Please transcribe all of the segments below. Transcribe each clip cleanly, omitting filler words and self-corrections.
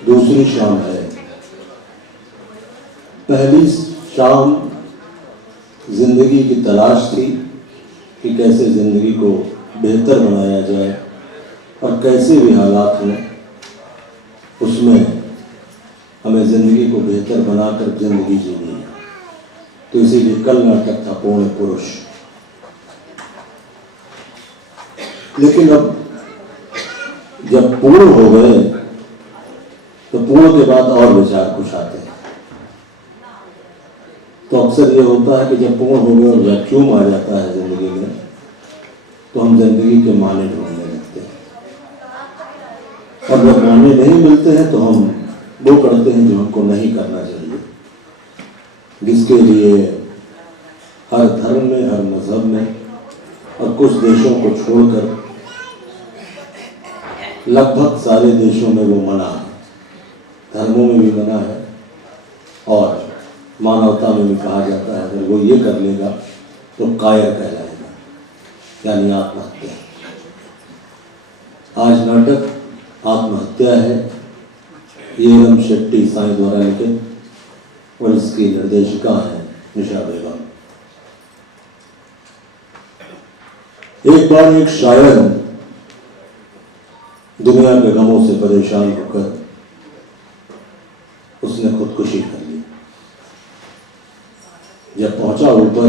दूसरी शाम है। पहली शाम जिंदगी की तलाश थी कि कैसे जिंदगी को बेहतर बनाया जाए और कैसे भी हालात हों उसमें हमें जिंदगी को बेहतर बनाकर जिंदगी जीनी है। तो इसीलिए कल नाटक था पूर्ण पुरुष। लेकिन अब जब पूर्ण हो गए तो पूर्ण के बाद और विचार कुछ आते हैं। तो अक्सर ये होता है कि जब पूर्ण हो गए और वैक्यूम आ जाता है जिंदगी में तो हम जिंदगी के माने ढूंढने लगते हैं, और जब माने नहीं मिलते हैं तो हम वो करते हैं जो हमको नहीं करना चाहिए, जिसके लिए हर धर्म में, हर मजहब में और कुछ देशों को छोड़कर लगभग सारे देशों में वो मना है। धर्मों में भी मना है और मानवता में भी कहा जाता है अगर वो ये कर लेगा तो कायर कहलाएगा, यानी आत्महत्या। आज नाटक आत्महत्या है। ये रम शेट्टी साईं द्वारा लिखित और इसकी निर्देशिका है निशा बेगम। एक बार एक शायर दुनिया के गमों से परेशान होकर उसने खुदकुशी कर ली। जब पहुंचा ऊपर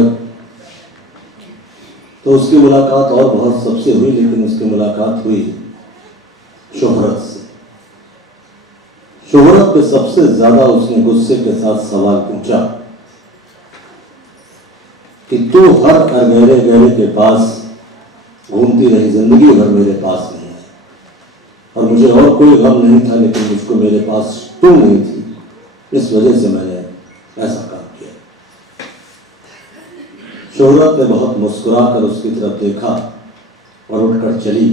तो उसकी मुलाकात और बहुत सबसे हुई, लेकिन उसकी मुलाकात हुई शोहरत से। शोहरत पे सबसे ज्यादा उसने गुस्से के साथ सवाल पूछा कि तू हर अरगहरे गहरे के पास घूमती रही, जिंदगी भर मेरे पास नहीं है, और मुझे और कोई गम नहीं था, लेकिन मुझको मेरे पास तू नहीं थी, इस वजह से मैंने ऐसा काम किया। शोहरत ने बहुत मुस्कुरा कर उसकी तरफ देखा और उठकर चली,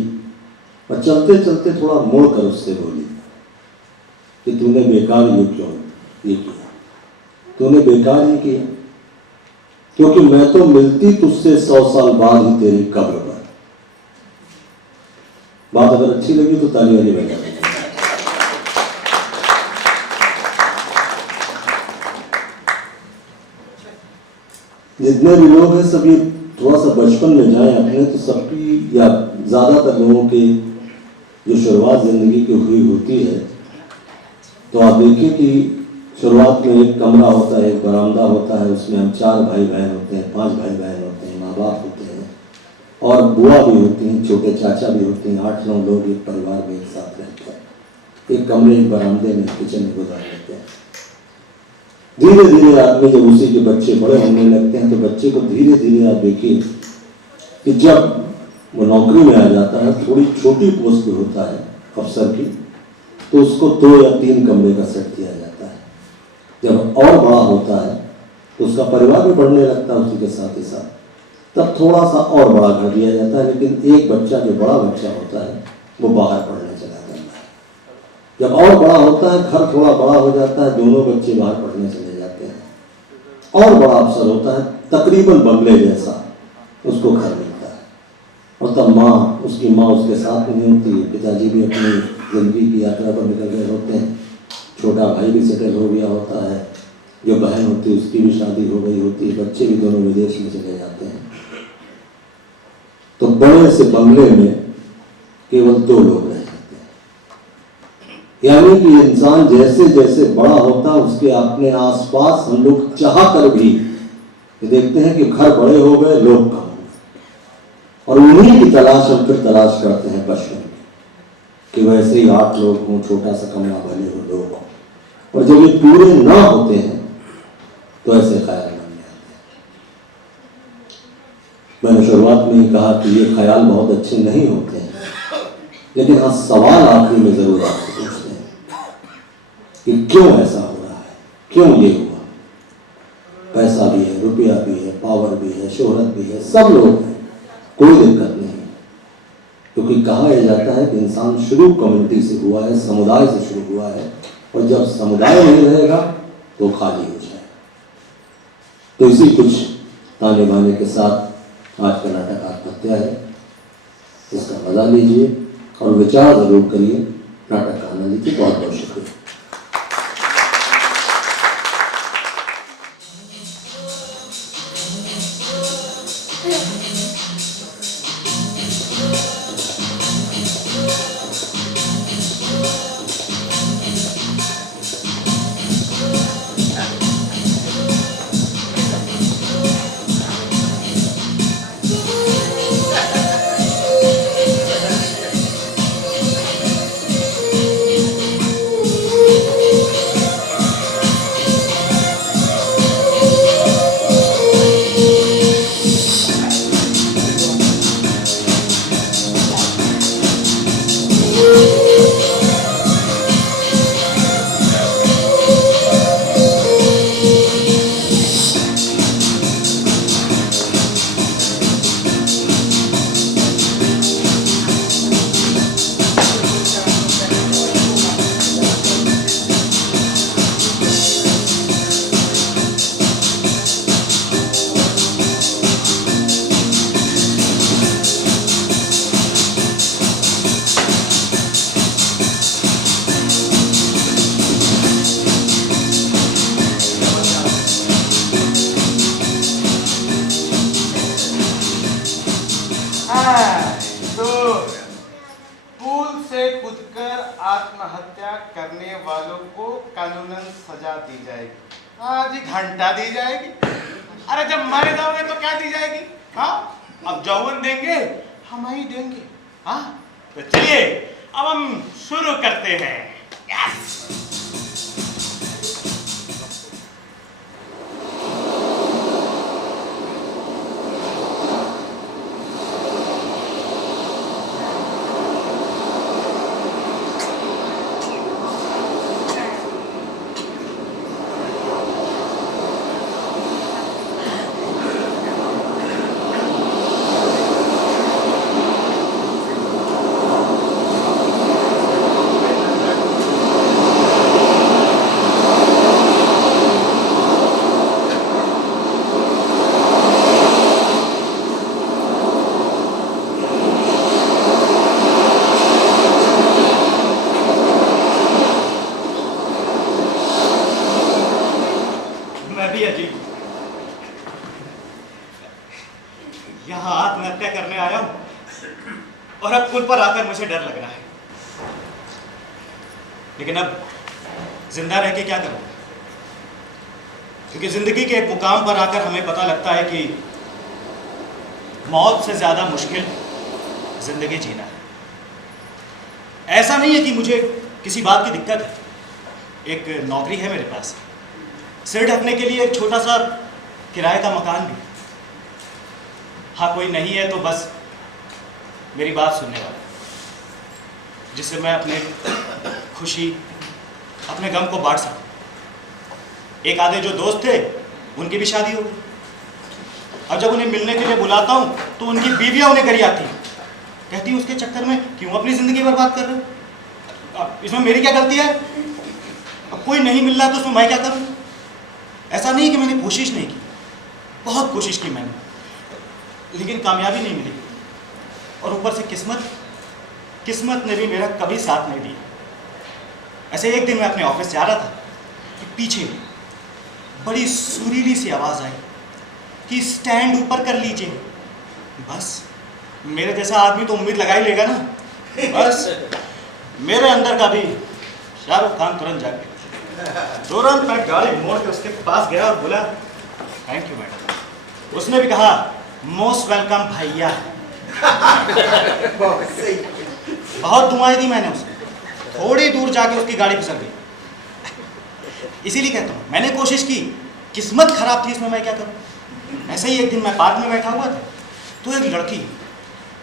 और चलते चलते थोड़ा मुड़कर उससे बोली कि तूने बेकार ये क्यों ये किया, तूने बेकार ही किया, क्योंकि मैं तो मिलती तुझसे 100 साल बाद ही तेरी कब्र पर। बात अगर अच्छी लगी तो ताली वाली बजा दें। जितने भी लोग हैं सब ये थोड़ा सा बचपन में जाएं अपने, तो सबकी या ज्यादातर लोगों की जो शुरुआत जिंदगी की हुई होती है, तो आप देखिए कि शुरुआत में एक कमरा होता है, एक बरामदा होता है, उसमें हम 4 भाई बहन होते हैं, 5 भाई बहन होते हैं, माँ बाप होते हैं और बुआ भी होती हैं, छोटे चाचा भी होते हैं, 8-9 लोग एक परिवार में एक साथ रहते हैं। एक कमरे, एक बरामदे में, किचन में गुजार लेते हैं। धीरे धीरे आदमी जब उसी के बच्चे बड़े होने लगते हैं तो बच्चे को धीरे धीरे आप देखिए कि जब वो नौकरी में आ जाता है, थोड़ी छोटी पोस्ट पे होता है अफसर की, तो उसको 2 या 3 कमरे का सेट दिया जाता है। जब और बड़ा होता है तो उसका परिवार भी बढ़ने लगता है उसी के साथ ही साथ, तब थोड़ा सा और बड़ा घर दिया जाता है। लेकिन एक बच्चा जो बड़ा बच्चा होता है वो बाहर पढ़ने चला जाता है। जब और बड़ा होता है, घर थोड़ा बड़ा हो जाता है, दोनों बच्चे बाहर पढ़ने चले जाते हैं, और बड़ा अफसर होता है, तकरीबन बंगले जैसा उसको घर मिलता है, और तब उसकी माँ उसके साथ नहीं होती, पिताजी भी अपनी जिंदगी की यात्रा पर निकल गए होते हैं, छोटा भाई भी सेटल हो गया होता है, जो बहन होती है उसकी भी शादी हो गई होती है, बच्चे भी दोनों विदेश में चले जाते हैं। तो बड़े से बंगले में केवल 2 लोग रह जाते हैं। यानी कि इंसान जैसे जैसे बड़ा होता है उसके अपने आसपास हम लोग चाह कर भी देखते हैं कि घर बड़े हो गए, लोग कम हो गए, और उन्हीं की तलाश हम फिर तलाश करते हैं बचपन में कि वैसे ही 8 लोग हों, छोटा सा कमरा भले हो, लोग हों। और जब ये पूरे ना होते हैं तो ऐसे ख्याल मन में आते हैं। मैंने शुरुआत में ही कहा कि ये ख्याल बहुत अच्छे नहीं होते हैं, लेकिन हाँ सवाल आखिरी में जरूर आपसे पूछते हैं कि क्यों ऐसा हो रहा है, क्यों ये हुआ। पैसा भी है, रुपया भी है, पावर भी है, शोहरत भी है, सब लोग हैं, कोई दिक्कत नहीं, क्योंकि कहा यह जाता है कि इंसान शुरू कम्युनिटी से हुआ है, समुदाय से शुरू हुआ है, और जब समुदाय नहीं रहेगा तो खाली हो जाए। तो इसी कुछ ताने बाने के साथ आज का नाटक आत्महत्या है, इसका मजा लीजिए और विचार जरूर करिए, नाटक का आनंद लीजिए। बहुत बहुत शुक्रिया। करने वालों को कानूनन सजा दी जाएगी। हाँ जी, घंटा दी जाएगी। अरे जब मर जाओगे तो क्या दी जाएगी? हाँ, अब जौवन देंगे हम ही देंगे। हाँ, तो चलिए अब हम शुरू करते हैं। यस। यहाँ आत्महत्या करने आया हूं और अब पुल पर आकर मुझे डर लग रहा है, लेकिन अब जिंदा रह के क्या करूंगा? क्योंकि जिंदगी के एक मुकाम पर आकर हमें पता लगता है कि मौत से ज्यादा मुश्किल जिंदगी जीना है। ऐसा नहीं है कि मुझे किसी बात की दिक्कत है, एक नौकरी है मेरे पास, सिर ढकने के लिए एक छोटा सा किराए का मकान भी। हाँ, कोई नहीं है तो बस मेरी बात सुनने वाला, जिससे मैं अपने खुशी अपने गम को बांट सकूं। एक आधे जो दोस्त थे उनकी भी शादी हो गई। अब जब उन्हें मिलने के लिए बुलाता हूं तो उनकी बीवियां उन्हें करी आती हैं, कहती है उसके चक्कर में क्यों अपनी जिंदगी बर्बाद कर रहे हो? इसमें मेरी क्या गलती है? अब कोई नहीं मिल रहा तो उसमें मैं क्या करूं? ऐसा नहीं कि मैंने कोशिश नहीं की, बहुत कोशिश की मैंने, लेकिन कामयाबी नहीं मिली। और ऊपर से किस्मत ने भी मेरा कभी साथ नहीं दिया। ऐसे एक दिन मैं अपने ऑफिस से आ रहा था कि पीछे बड़ी सुरीली सी आवाज आई कि स्टैंड ऊपर कर लीजिए। बस मेरे जैसा आदमी तो उम्मीद लगा ही लेगा ना। बस मेरे अंदर का भी शाहरुख खान तुरंत जाग गया। तुरंत मैं गाड़ी मोड़ के उसके पास गया और बोला, थैंक यू मैडम। उसने भी कहा, मोस्ट वेलकम भैया। बहुत दुआएं दी मैंने उसे। थोड़ी दूर जाके उसकी गाड़ी फिसल गई। इसीलिए कहता हूँ मैंने कोशिश की, किस्मत खराब थी, इसमें मैं क्या करूँ? ऐसे ही एक दिन मैं पार्क में बैठा हुआ था तो एक लड़की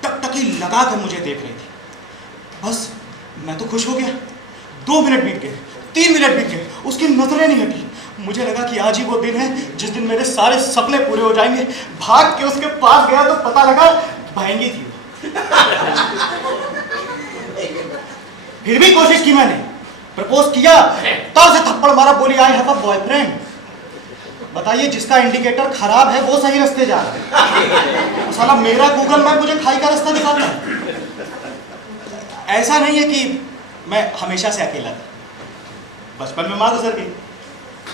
टकटकी लगा कर मुझे देख रही थी। बस मैं तो खुश हो गया। 2 मिनट बीत गए, 3 मिनट बीत गए, उसकी नजरें नहीं हटी। मुझे लगा कि आज ही वो दिन है जिस दिन मेरे सारे सपने पूरे हो जाएंगे। भाग के उसके पास गया तो पता लगा भाएंगी थी। फिर भी कोशिश की मैंने, प्रपोज किया, तब से थप्पड़ मारा, बोली आई हैव अ बॉयफ्रेंड। बताइए, जिसका इंडिकेटर खराब है वो सही रास्ते जा रहा है। साला मेरा गूगल मैप मुझे खाई का रास्ता दिखाता है। ऐसा नहीं है कि मैं हमेशा से अकेला था। बचपन में माँ गुजर गई,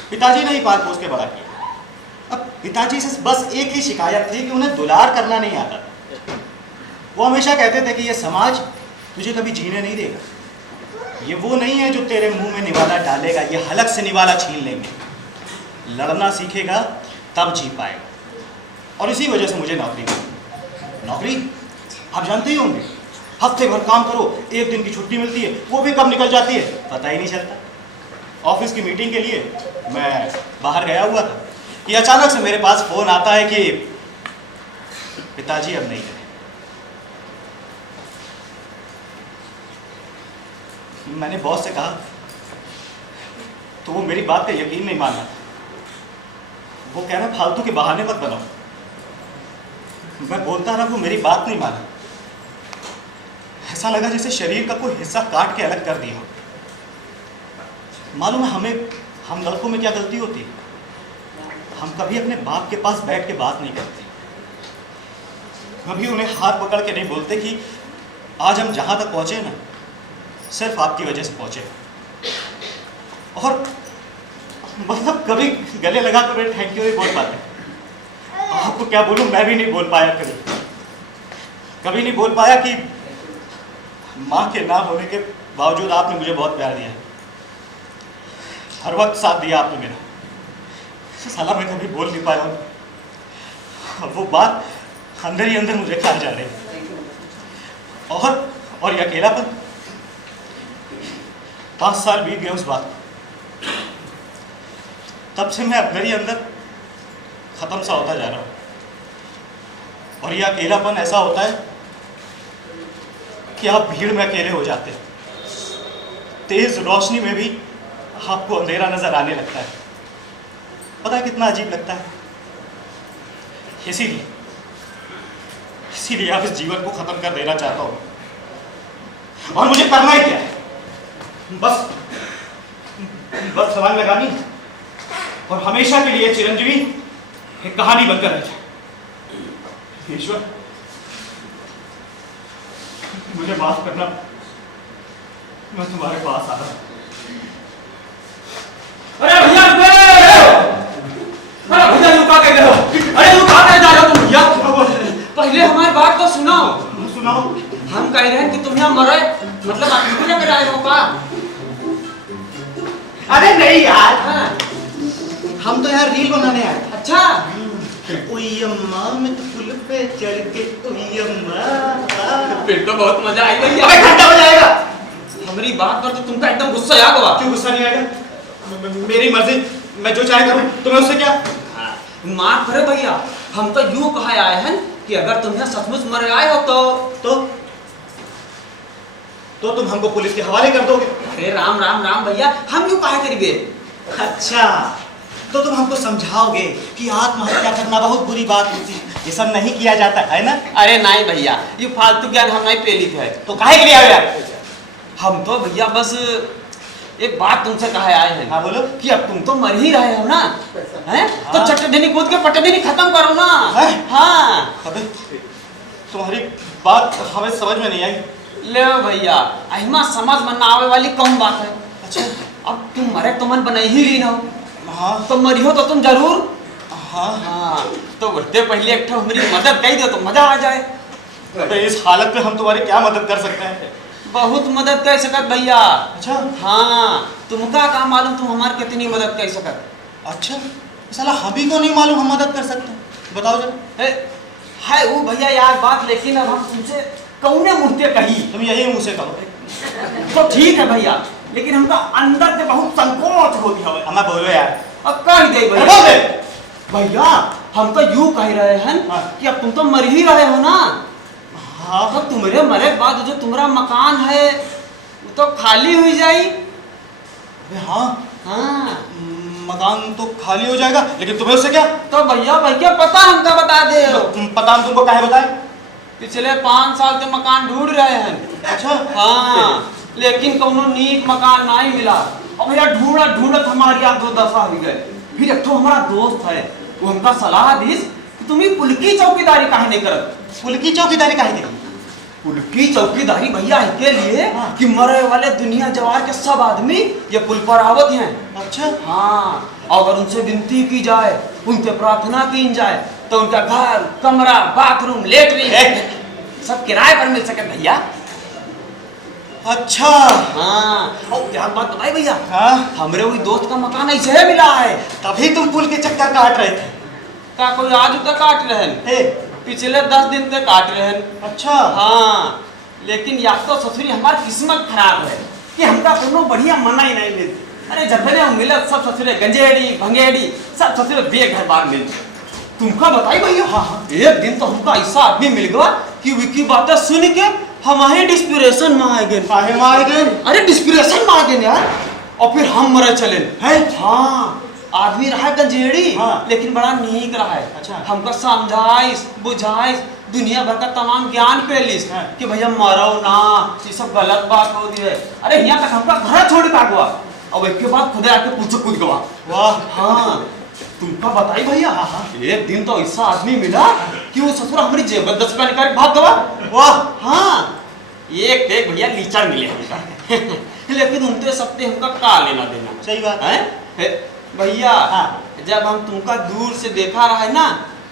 पिताजी ने ही पाल पोस के बड़ा किया। अब पिताजी से बस एक ही शिकायत थी कि उन्हें दुलार करना नहीं आता था। वो हमेशा कहते थे कि ये समाज तुझे कभी जीने नहीं देगा, ये वो नहीं है जो तेरे मुंह में निवाला डालेगा, ये हलक से निवाला छीन लेंगे। लड़ना सीखेगा तब जी पाएगा। और इसी वजह से मुझे नौकरी मिली। नौकरी आप जानते ही होंगे, हफ्ते भर काम करो, 1 दिन की छुट्टी मिलती है, वो भी कब निकल जाती है पता ही नहीं चलता। ऑफिस की मीटिंग के लिए मैं बाहर गया हुआ था कि अचानक से मेरे पास फोन आता है कि पिताजी अब नहीं रहे। मैंने बॉस से कहा तो वो मेरी बात का यकीन नहीं मान रहा था। वो कह रहा फालतू के बहाने मत बनाओ। मैं बोलता रहा, वो मेरी बात नहीं माना। ऐसा लगा जैसे शरीर का कोई हिस्सा काट के अलग कर दिया। मालूम है हम लड़कों में क्या गलती होती है? हम कभी अपने बाप के पास बैठ के बात नहीं करते, कभी उन्हें हाथ पकड़ के नहीं बोलते कि आज हम जहां तक पहुंचे ना, सिर्फ आपकी वजह से पहुंचे। और मतलब कभी गले लगा तो मैं थैंक यू नहीं बोल पाते। आपको क्या बोलूं, मैं भी नहीं बोल पाया। कभी नहीं बोल पाया कि माँ के ना होने के बावजूद आपने मुझे बहुत प्यार दिया है। हर वक्त साथ दिया आपने मेरा। साला मैं कभी बोल नहीं पाया हूँ, अब वो बात अंदर ही अंदर मुझे खाए जा रही है। और ये अकेलापन, 5 साल बीत गए उस बात को, तब से मैं अंदर ही अंदर खत्म सा होता जा रहा हूँ। और ये अकेलापन ऐसा होता है कि आप भीड़ में अकेले हो जाते हैं, तेज रोशनी में भी आपको अंधेरा नजर आने लगता है। पता है कितना अजीब लगता है। इसीलिए आप इस जीवन को खत्म कर देना चाहता हूं, और मुझे करना ही क्या है, बस सवाल लगानी और हमेशा के लिए चिरंजीवी एक कहानी बनकर रह जाए। ईश्वर, मुझे माफ करना, मैं तुम्हारे पास आ रहा हूं। अरे भैया यू कहाँ गए हो? अरे यू कहाँ जा रहे हो तुम भैया? पहले हमारी बात तो सुनाओ। हम कह रहे हैं कि तुम यहाँ मरे, मतलब आप क्यों लेकर आए हो का? अरे नहीं यार, हाँ। हम तो यार रील बनाने आए। अच्छा, ओई अम्मा मैं तो पुल पे चढ़ के, ओई अम्मा। फिर तो बहुत मजा आई भैया। अबे घंटा हो जाएगा। हमारी बात पर तो तुमका एकदम गुस्सा आ गया। क्यों गुस्सा नहीं आएगा? मेरी मर्जी, मैं जो चाहे करूं, तुम्हें उससे क्या? माफ करे भैया, हम तो यूं कहा आए हैं कि अगर तुम यहाँ सचमुच मरे आए हो तो तुम हमको पुलिस के हवाले कर दोगे। अरे राम राम राम भैया, हम यूं कहा करेंगे। अच्छा, तो तुम हमको समझाओगे कि आत्महत्या करना बहुत बुरी बात होती है, ये सब नहीं किया जाता है ना? अरे नहीं भैया, ये फालतू ज्ञान हम नहीं पेलित है। तो काहे के लिए आए यार? हम तो भैया बस एक बात तुमसे कहा आए हैं। हाँ बोलो। कि अब तुम तो मर ही रहे हो ना, हैं? तो चट्टदेनी कूद के पट्टदेनी खत्म करो ना। हाँ। अबे तुम्हारी बात हमें समझ में नहीं आई। ले भैया, अहिमा समझ में ना आवे वाली कौन बात है? अच्छा, अब तुम मरे तो मन बना ही रही ना हो। हाँ तो मरी हो तो तुम जरूर। हाँ हाँ, तो बढ़ते पहले एक हमारी मदद कर दो तो मजा आ जाए। अबे इस हालत में हम तुम्हारी क्या मदद कर सकते हैं? बहुत मदद कर सकत भैया। अच्छा हाँ, तुमका का मालूम तुम हमार कितनी मदद कर सकत? अच्छा, साला हमी को नहीं मालूम हम मदद कर सकते हैं, बताओ जरा। है वो भैया यार बात, लेकिन अब हम तुमसे कौने मुहते कही। तुम यही मुंह से कहो। तो ठीक है भैया, लेकिन हमका अंदर से बहुत संकोच होती है। हमें बोलो यार। अब कह दे बोल भैया। दे। भैया हम तो यूं कह रहे हैं हाँ। कि अब तुम तो मर ही रहे हो ना। हाँ तो तुम्हारे मरे के बाद जो तुम्हारा मकान है वो तो खाली हुई जाई। अबे हाँ, हाँ, मकान तो खाली हो जाएगा, लेकिन तुम्हें उससे क्या? तो भैया पता हमका बता दे। पता हम तुमको काहे बताए? पिछले 5 साल से मकान ढूंढ रहे हैं। अच्छा हाँ, लेकिन कोनो नीक मकान नहीं मिला। और भैया ढूंढत हमारी आंख दो दफा हो गए। फिर एक तो हमारा दोस्त है, वो हमका सलाह दी कि तुम ही पुल की चौकीदारी काहे नहीं करत? पुल की चौकीदारी काहे की? पुल की चौकीदारी भैया के लिए हाँ। कि मरे वाले दुनिया जवार के सब आदमी ये पुल पर आवत हैं। अच्छा हाँ, अगर उनसे विनती की जाए, उनसे प्रार्थना की जाए, तो उनका घर, कमरा, बाथरूम, लेटरिन सब किराए पर मिल सके भैया। अच्छा हाँ, और क्या बात बताई भैया, हाँ, हमरे वही दोस्त का मकान ऐसे ही मिला है। तभी तुम पुल के चक्कर काट रहे थे। का कोई आज तक काट रहे हैं, हे, पिछले 10 दिन तक काट रहे हैं। अच्छा हाँ, लेकिन या तो ससुरी हमारी किस्मत खराब है कि हमका कोनो बढ़िया मना ही नहीं मिलती। अरे जतने मिले सब ससुरे गंजेड़ी भंगेड़ी सब ससुरे बेघर बार मिलते। तुमका बताई भैया, हाँ, एक दिन तो हमका ऐसा आदमी मिल गया कि विकी बातें सुन के हमारे डिस्पिरेशन में आ गए। काहे में आ गए? अरे डिस्पिरेशन में आ गए यार। और फिर हम मरे चले हैं। हाँ, आदमी रहा गंजेड़ी, हाँ। लेकिन बड़ा नीक रहा है। अच्छा। हमको समझाइस बुझाइस दुनिया भर का तमाम ज्ञान पेलिस हाँ। कि भैया मरो ना, ये सब गलत बात होती है। अरे यहाँ तक हमका घर छोड़ के भागवा, और इसके बाद खुद आके पूछो कूद गवा। वाह, हाँ, तुमका बताई भैया, एक दिन तो ऐसा आदमी मिला कि वो ससुर हमारी जबरदस्त का निकाल भाग गवा। वाह, हाँ, एक भैया लीचड़ मिले हमका। लेकिन उनके सबसे हमका का लेना देना। सही बात है भैया। हाँ। जब हम तुमका दूर से देखा रहा है ना,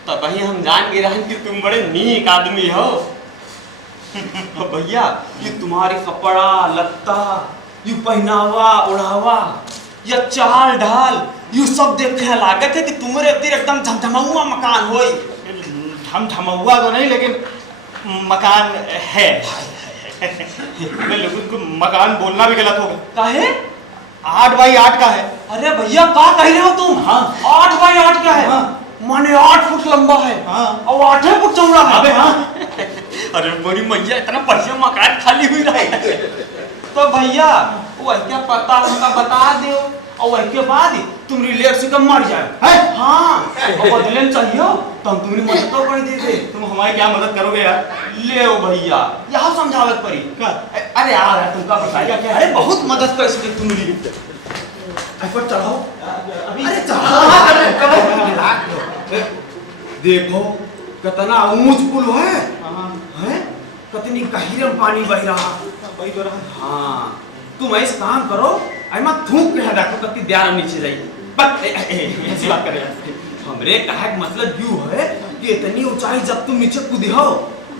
तब वही हम जान गए रहे कि तुम बड़े नीक आदमी हो। भैया, ये तुम्हारे कपड़ा लत्ता, ये पहनावा ओढ़ावा या चाल ढाल यू सब देख के लागत है कि तुम्हारे तीर एकदम झमझमाउआ मकान होई। हम धमहुआ तो नहीं, लेकिन मकान है। मैं लोगों को मकान बोलना भी गलत होगा। काहे? 8 बाई 8 का है। अरे भैया क्या कह रहे हो तुम? हाँ। 8 बाई 8 का है? हाँ। माने 8 फुट लंबा है। हाँ। और 8 फुट चौड़ा है। अबे हाँ। अरे मेरी मैया इतना बढ़िया मकान खाली हुई रहे। तो भैया वही क्या पता हमका बता दो, और वही के बाद तुम रिलेक्स से मर जाए। है? हाँ, और बदले में चाहिए तो हम तुम्हारी मदद तो कर देते। तुम हमारी क्या मदद करोगे यार? ले ओ भैया, यहाँ समझावत पड़ी। क्या? अरे यार तुमका बताइए क्या? अरे बहुत मदद कर सके तुम ली। पर चढ़ाओ। अरे देखो कितना ऊंच पुल है, हैं? कितनी गहरी पानी बह रहा। वही तो रहा। हाँ, तुम ऐसा काम करो, ऐमा थूक के देखो कितनी देर में नीचे जाएगी। बस ऐसी बात कर रहे हैं। हमरे कहे का मतलब यूं है कि इतनी ऊंचाई जब तुम नीचे कूदे हो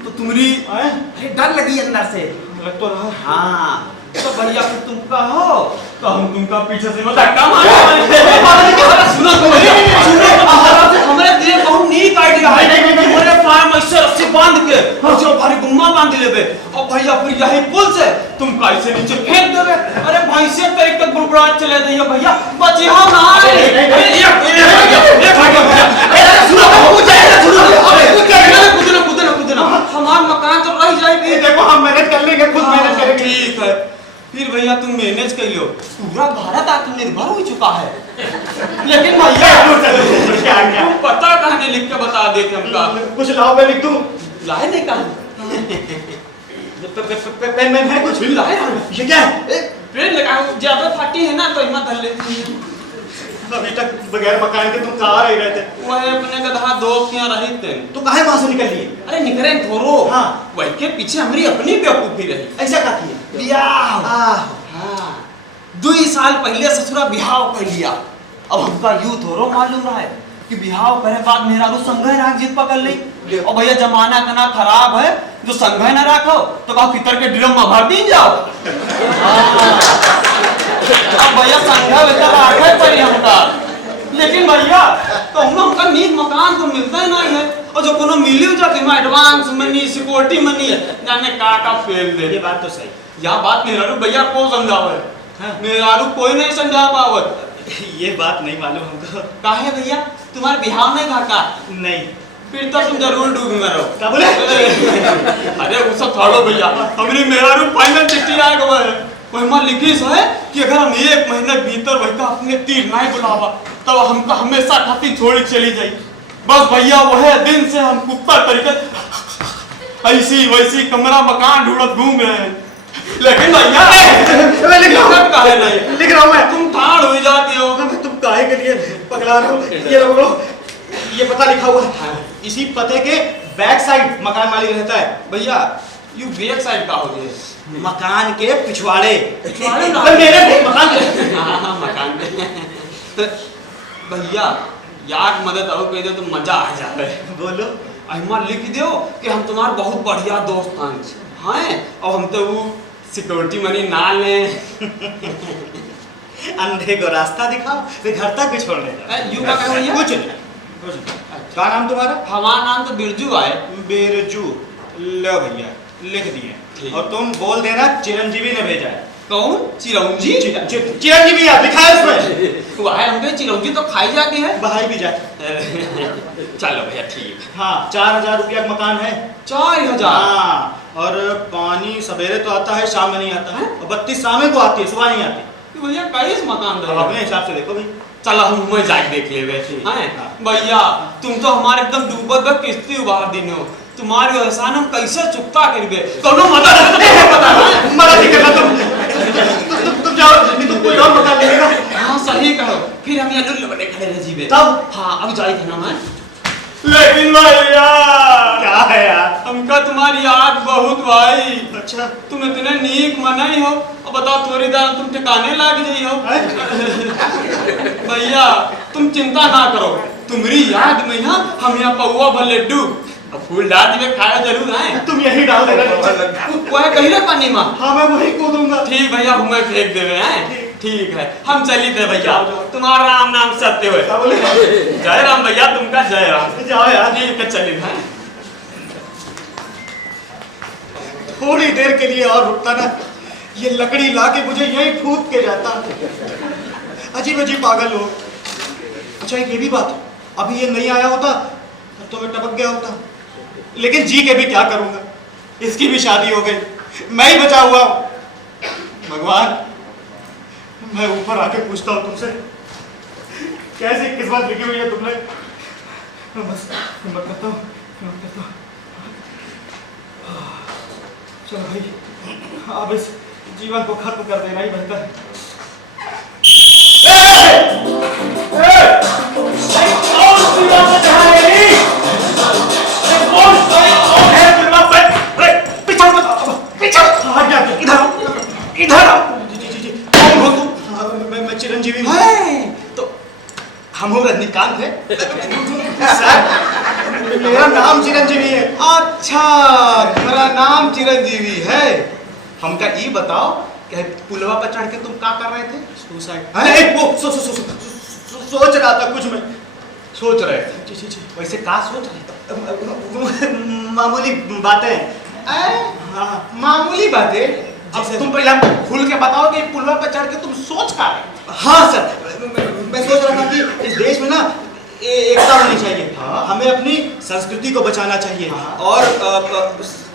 तो तुम्हारी अरे डर लगी अंदर से। लग तो रहा। हाँ, तो भैया फिर तुम कहो तो हम तुमका पीछे से मत धक्का मारो। सुनो हमरे दिए बहुत नीक आइडिया है। तुम्हारे पार में ऐसे रस्सी बांध के जो भारी गुम्मा बांध लेबे, और भैया फिर यही पुल से तुम कैसे नीचे फेंक देबे। अरे भाई से तरीके बुड़बुड़ाहट चले जाइए भैया, बचियो ना। हमार मकान तो रह जाएगी। देखो हम मेहनत कर लेंगे, खुद मेहनत करेंगे। ठीक है, फिर भैया तुम मैनेज कर लो। पूरा भारत आत्मनिर्भर हो चुका है। लेकिन भैया तुम पता कहने लिख के बता दे कि हमका कुछ लाओ, मैं लिख दूं। लाए नहीं कहा पेन में है कुछ? लाए ये क्या है? पेन लगा ज्यादा फाटी है ना तो हिम्मत धर लेती है। अभी तक बगैर मकान के तुम कहाँ रह रहे थे? वो अपने गधा दोस्त यहाँ रही थे। तो काहे वहां से निकल लिए? अरे निकले थोरो। हाँ। वही के पीछे हमारी अपनी बेवकूफी रही। ऐसा क्या किए? बियाह। हाँ, 2 साल पहले ससुरा बिहाव कर लिया। अब हमका यूथ हो रो मालूम रहा है कि बिहाव करे बाद मेरा रू संघय राख जीत पकड़ ली। और भैया जमाना इतना खराब है, जो संघय न राखो तो कहा पितर के ड्रम में भर दी जाओ। अब भैया संघय बेटा राखे पड़ी हमका। लेकिन भैया तो हमका नीक मकान तो मिलता ही नहीं है, और जो कोनो मिली जाती है एडवांस मनी सिक्योरिटी मनी है जाने का फेल दे। ये बात तो सही। यह बात मेरा रू भैया को समझावे। हाँ। मेरा रू कोई नहीं समझा पावत। ये बात नहीं मालूम हमको। काहे भैया तुम्हारे बिहाव नहीं घाटा? नहीं। फिर तो तुम जरूर डूब मरो। क्या बोले? अरे वो सब छोड़ो भैया, हमरी मेरा रू फाइनल चिट्ठी आए गवा है। वही लिखिस है कि अगर हम 1 महीने भीतर वही का अपने तीर नहीं बुलावा तब हमका हमेशा खातिर छोड़ चली जाई। बस भैया वह दिन से हम कुत्ता तरीके ऐसी वैसी कमरा मकान ढूंढत घूम रहे हैं। लेकिन भैया मैं लिख रहा हूँ। काहे नहीं लिख रहा हूँ मैं। तुम ठाड़ हो जाती हो। तुम काहे के लिए पगला रहे हो? ये लो, ये पता लिखा हुआ है। इसी पते के बैक साइड मकान मालिक रहता है। भैया यू बैक साइड का हो गए? मकान के पिछवाड़े। पिछवाड़े ना? मेरे मकान के। हाँ मकान के। भैया यार मदद और कह दो तो मजा आ जाए। बोलो। अहिमा लिख दो कि हम तुम्हारे बहुत बढ़िया दोस्त हैं, और हम तो वो सिक्योरिटी मनी ना ले। अंधे को रास्ता दिखाओ, फिर घर तक भी छोड़ने यू क्या कह भैया? कुछ नहीं। क्या नाम तुम्हारा? हमारा नाम तो बिरजू है। बिरजू। लो भैया लिख दिए। और तुम बोल देना चिरंजीवी ने भेजा है। कौन? चिरौंजी? चिरंजीवी यार लिखा है उसमें। वो है हमके चिरौंजी तो खाई जाती है। बाहर भी जाती। चलो भैया ठीक। हाँ 4000 रुपया का मकान है। 4000? हाँ, और पानी सवेरे तो आता है, शाम में नहीं आता है। और बत्ती शाम को आती है, सुबह नहीं आती। तो भैया कैस मकान अब अपने हिसाब से देखो भाई। चलो हम मैं जाके देख ले वैसे। भैया तुम तो हमारे एकदम डूबत में किस्ती उबार दिन हो। तुम्हारे एहसान हम कैसे चुकता करबे? कोनो मदद पता है? मदद ही करना तुम जाओ, नहीं तो कोई और मकान लेगा। हाँ सही कहो, फिर हम यहाँ लुल्ले बने खड़े रह जीवे। तब? हाँ अब जाए थे ना मैं। लेकिन भैया क्या है यार? हमका तुम्हारी याद बहुत भाई। अच्छा। तुम इतने नीक मनाई हो, और बताओ थोड़ी देर तुम ठिकाने लग जाई हो। भैया तुम चिंता ना करो, तुम्हारी याद में यहाँ हम यहाँ पौवा भर लड्डू फूल डाल दिए खाया जरूर है। तुम यही डाल देना। कोई कही ना पानी में। हाँ मैं वही कूदूंगा। ठीक भैया हमें फेंक देवे हैं। ठीक है, हम चली थे भैया। तुम्हारा राम नाम सत्य हो। जय राम भैया, तुमका जय राम। जाओ यार। ठीक है, चलिए। थोड़ी देर के लिए और रुकता ना, ये लकड़ी ला के मुझे यहीं फूंक के जाता। अजीब अजीब पागल लोग। अच्छा एक ये भी बात, अभी ये नहीं आया होता तब तो मैं टपक गया होता, लेकिन जी के भी क्या करूंगा, इसकी भी शादी हो गई, मैं ही बचा हुआ हूं। भगवान, मैं ऊपर आके पूछता हूँ तुमसे, कैसी किस्मत लिखी हुई है तुमने। बस हिम्मत करता हूँ। चलो भाई, अब इस जीवन को खत्म कर देना ही बेहतर है। मैं चिरंजीवी हूँ। तो हम हो रजनीकांत है। सर, मेरा नाम चिरंजीवी है। अच्छा, मेरा नाम चिरंजीवी है। हमका ये बताओ कि पुलवा पर चढ़ के तुम क्या कर रहे थे? सुसाइड। अरे वो सोच रहा था कुछ, मैं सोच रहे थे? जी जी जी, वैसे क्या सोच रहे थे? मामूली बातें। हाँ, मामूली बातें। अब तुम पहले हमको खुल के बताओ कि पुलवा पर चढ़ के तुम सोच क्या रहे? हाँ सर, मैं सोच रहा था कि इस देश में ना एकता होनी चाहिए। हाँ। हमें अपनी संस्कृति को बचाना चाहिए। हाँ। और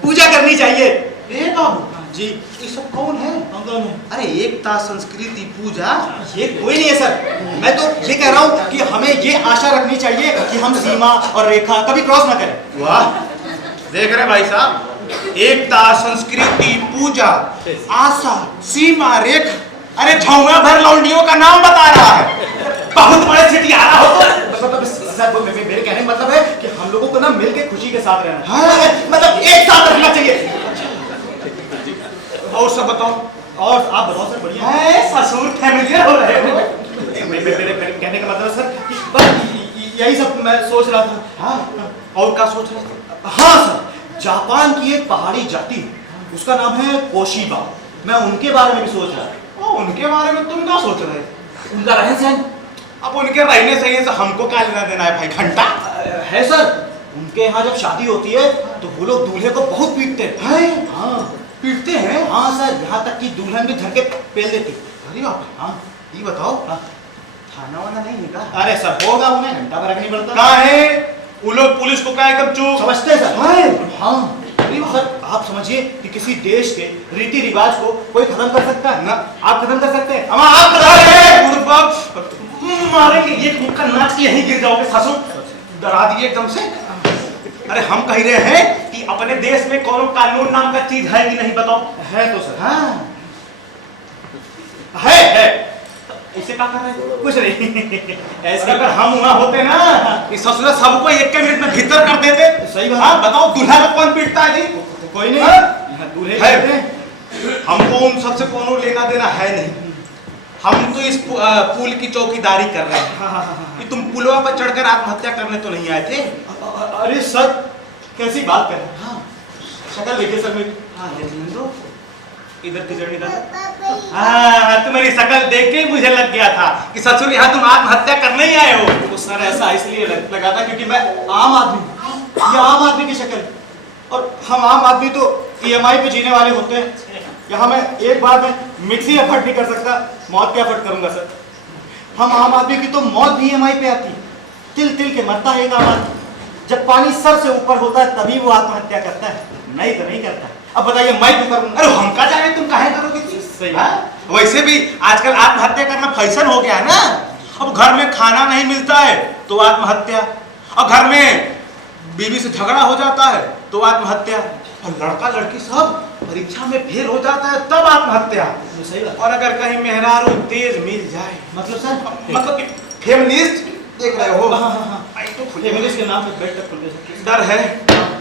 पूजा करनी चाहिए। ए बाबू जी। ये सब कौन है? कौन है? अरे एकता, संस्कृति, पूजा। ये कोई नहीं है सर, मैं तो ये कह रहा हूँ कि हमें ये आशा रखनी चाहिए कि हम सीमा और रेखा कभी क्रॉस ना करें। वाह, देख रहे भाई साहब, एकता, संस्कृति, पूजा, आशा, सीमा, रेखा। अरे झौंगा भर लौंडियों का नाम बता रहा है। बहुत बड़े सिटियारा हो तो। सर मेरे कहने का मतलब है कि हम लोगों को ना मिलके खुशी के साथ रहना है, मतलब एक साथ रहना चाहिए। और सब बताओ। और आप बताओ सर, बढ़िया है? ससुर फैमिलियर हो रहे हो। मेरे कहने का मतलब सर कि बस यही सब मैं सोच रहा था। हाँ, और क्या सोच रहे थे? हाँ सर, जापान की एक पहाड़ी जाति, उसका नाम है कोशिबा, मैं उनके बारे में भी सोच रहा था। उनके बारे में तुम क्या सोच रहे थे? उनका रहन सहन। अब उनके रहने सही से हमको क्या लेना देना है भाई? घंटा है सर, उनके यहाँ जब शादी होती है तो वो लोग दूल्हे को बहुत पीटते हैं। हाँ, पीटते हैं? हाँ सर, यहाँ तक कि दुल्हन भी धर के पेल देती। अरे बाप रे। हाँ, ये बताओ, हाँ। खाना वाना नहीं है? अरे सर होगा, उन्हें घंटा भर नहीं पड़ता। कहाँ है वो लोग? पुलिस को क्या एकदम चुप समझते हैं सर। हाँ सर, आप समझिए कि किसी देश के रीति रिवाज को कोई खत्म कर सकता है ना? आप खत्म कर सकते हैं? आप मारेंगे एक मुक्का नाच के यहीं गिर जाओगे। ससुर डरा दिए एकदम से। अरे हम कह रहे हैं कि अपने देश में कौन कानून नाम का चीज है कि नहीं? बताओ। है तो सर। हाँ है। इसे क्या कर रहे हैं? कुछ नहीं। ऐसे अगर हम वहां होते ना, इस ससुर सबको एक के मिनट में भीतर कर देते। सही बात। हाँ बताओ, दूल्हा को कौन पीटता है जी? कोई नहीं। हाँ? दूल्हे है। कहते हैं। हमको उन सबसे कोनो लेना देना है नहीं। हम तो इस पुल की चौकीदारी कर रहे हैं। हाँ हाँ हाँ। कि तुम पुलवा पर चढ़कर आत्महत्या करने तो नहीं आए थे? अरे सर, कैसी बात कर रहे हैं? हाँ, शक्ल देखिए सर मेरी। हाँ देख लें तो। इधर की जर्नी कर। हाँ, तुम्हारी शक्ल देख के मुझे लग गया था कि ससुर यहाँ तुम आत्महत्या करने ही आए हो। तो सर ऐसा इसलिए लगा था क्योंकि मैं आम आदमी, ये आम आदमी की शक्ल, और हम आम आदमी तो EMI पे जीने वाले होते हैं। यहाँ मैं एक बार में मिक्सी एफर्ट नहीं कर सकता, मौत के एफर्ट करूंगा सर। हम आम आदमी की तो मौत भी EMI पे आती, तिल तिल के मरता है एक आम आदमी। जब पानी सर से ऊपर होता है तभी वो आत्महत्या करता है, नहीं तो नहीं करता। अब बताइए मैं क्यों करूंगा? अरे हम क्या जाने तुम काहे करोगे? सही। वैसे भी आजकल आत्महत्या करना फैशन हो गया है ना। अब घर में खाना नहीं मिलता है तो आत्महत्या, और घर में बीवी से झगड़ा हो जाता है तो आत्महत्या, और लड़का लड़की सब परीक्षा में फेल हो जाता है तब आत्महत्या। सही बात। और अगर कहीं मेहरारू तेज मिल जाए, मतलब सर, मतलब कि फेमिनिस्ट देख रहे हो? हाँ हाँ हाँ, फेमिनिस्ट के नाम पे बेड तक खुल गए। डर है।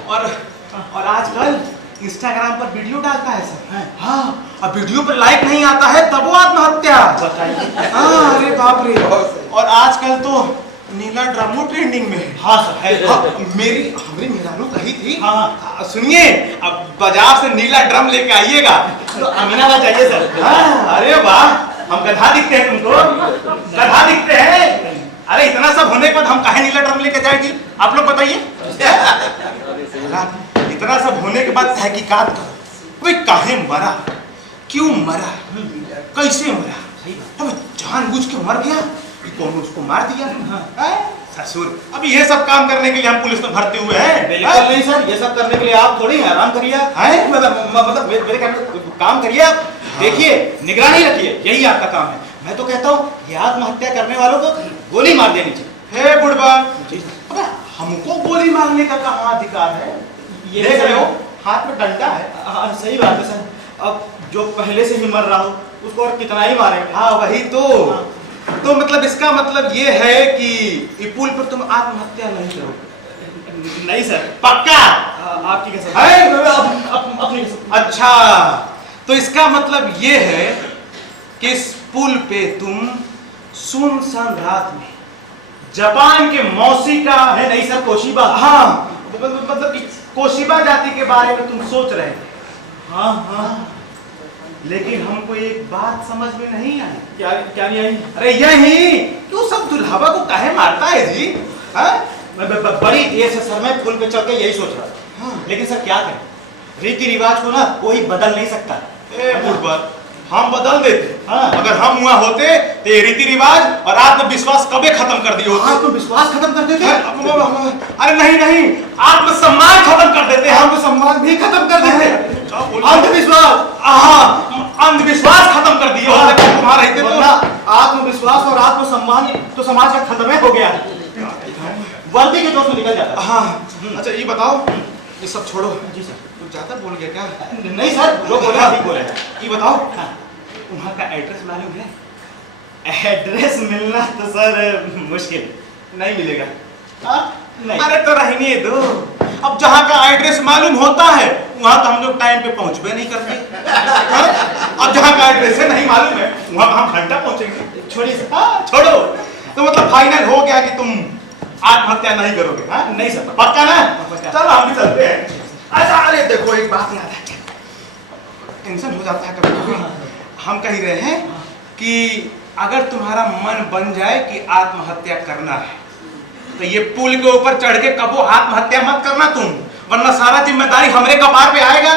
और आजकल इंस्टाग्राम पर वीडियो डालता है सर। हाँ, अब वीडियो पर लाइक नहीं आता है तब वो आत्महत्या। बताइए। हाँ, अरे बाप रे। और आजकल तो नीला ड्रामो ट्रेंडिंग में है। हाँ सर है। हाँ, हमारी मेहरारू कही थी। हाँ। सुनिए, अब बाजार से नीला ड्रम लेके आइएगा। तो अमीनाबाद जाइए सर। हाँ, अरे वाह, हम गधा दिखते हैं तुमको? गधा दिखते हैं? अरे इतना सब होने के बाद हम काहे नीला ड्रम लेके जाएगी? आप लोग बताइए। इतना सब होने के बाद तहकीकात करो, कोई काहे मरा, क्यों मरा, कैसे मरा, अब जानबूझ के मर गया कि कौन उसको मार दिया? ससुर, अब ये सब काम करने के लिए हम पुलिस में भर्ती हुए हैं? बिल्कुल नहीं सर, ये सब करने के लिए आप थोड़ी आराम करिए। मतलब मेरे कहने काम करिए आप, देखिए निगरानी रखिए, यही आपका काम है। मैं तो कहता हूँ ये आत्महत्या करने वालों को गोली मार देनी चाहिए। हे बुढ़बा, अबे हमको गोली मारने का कहाँ अधिकार है? ये देख रहे हो हाथ में डंडा है। हाँ सही बात है सर, अब जो पहले से ही मर रहा हो उसको और कितना ही मारेंगे। हाँ वही तो मतलब इसका मतलब ये है कि ये पुल पर तुम आत्महत्या नहीं करोगे? नहीं सर, पक्का? आपकी कसम है? अपनी कसम। अच्छा, तो इसका मतलब ये है कि इस पुल पे तुम सुनसान रात में जापान के मौसी का है नहीं सर, कोशिबा। हाँ मतलब कि कोशिबा जाति के बारे में तुम सोच रहे थे। हाँ हाँ, लेकिन हमको एक बात समझ में नहीं आई। क्या नहीं आई? अरे यही क्यों सब दुल्हावा को काहे मारता है जी? हाँ? बड़ी देर से सर मैं पुल पे चल के यही सोच रहा था। हाँ। लेकिन सर क्या करें, रीति रिवाज को ना कोई बदल नहीं सकता। ए बुढ़बा, हम बदल देते। हाँ। अगर हम वहाँ होते तो ये रीति रिवाज और आत्मविश्वास कबे खत्म कर दिए होते। आत्मविश्वास खत्म कर देते। अरे नहीं, आत्मसम्मान खत्म कर देते। आत्मसम्मान भी खत्म कर देते। अंधविश्वास, अंधविश्वास खत्म कर दिए होते तुम्हारे रहते तो। आत्मविश्वास और आत्मसम्मान तो समाज का खत्म हो गया, वर्दी के जोश में निकल जाता। हाँ, अच्छा ये बताओ, ये सब छोड़ो। जी सर। तू ज्यादा बोल गया क्या? नहीं सर, जो बोला ठीक बोले। ये बताओ, वहाँ का एड्रेस मालूम है? एड्रेस मिलना तो सर मुश्किल, नहीं मिलेगा। नहीं। अरे तो रहने दो, अब जहाँ का एड्रेस मालूम होता है वहाँ तो हम लोग टाइम पे पहुँचबे नहीं करते। अब जहाँ का एड्रेस नहीं मालूम है वहाँ हम घंटा पहुँचेंगे। छोड़िए सर। हाँ छोड़ो, तो मतलब फाइनल हो गया कि तुम आत्महत्या नहीं करोगे? हाँ नहीं सर, पक्का ना? पक्का। चलो हम भी चलते हैं। अच्छा अरे देखो एक बात याद है, टेंशन हो जाता है कभी कभी। हम कह रहे हैं कि अगर तुम्हारा मन बन जाए कि आत्महत्या करना है तो ये पुल के ऊपर चढ़ के कबो आत्महत्या मत करना तुम, वरना सारा जिम्मेदारी हमरे कपार पे आएगा।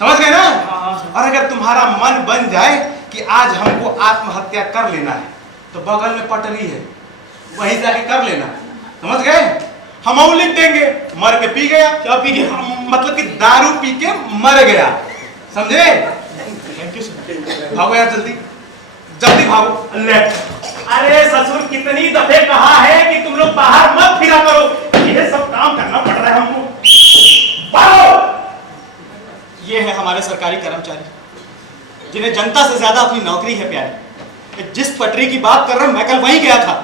समझ गए ना? और अगर तुम्हारा मन बन जाए कि आज हमको आत्महत्या कर लेना है तो बगल में पटरी है, वहीं जाके कर लेना। समझ गए? हम और लिख देंगे, मर के पी गया। क्या पी गया? मतलब कि दारू पी के मर गया। समझे? Thank you sir. भागो यार, जल्दी जल्दी भागो। अरे ससुर, कितनी दफे कहा है कि तुम लोग बाहर मत फिरा करो, ये सब काम करना पड़ रहा है हमको। ये है हमारे सरकारी कर्मचारी जिन्हें जनता से ज्यादा अपनी नौकरी है प्यारी। जिस पटरी की बात कर रहे हैं, मैं कल वहीं गया था,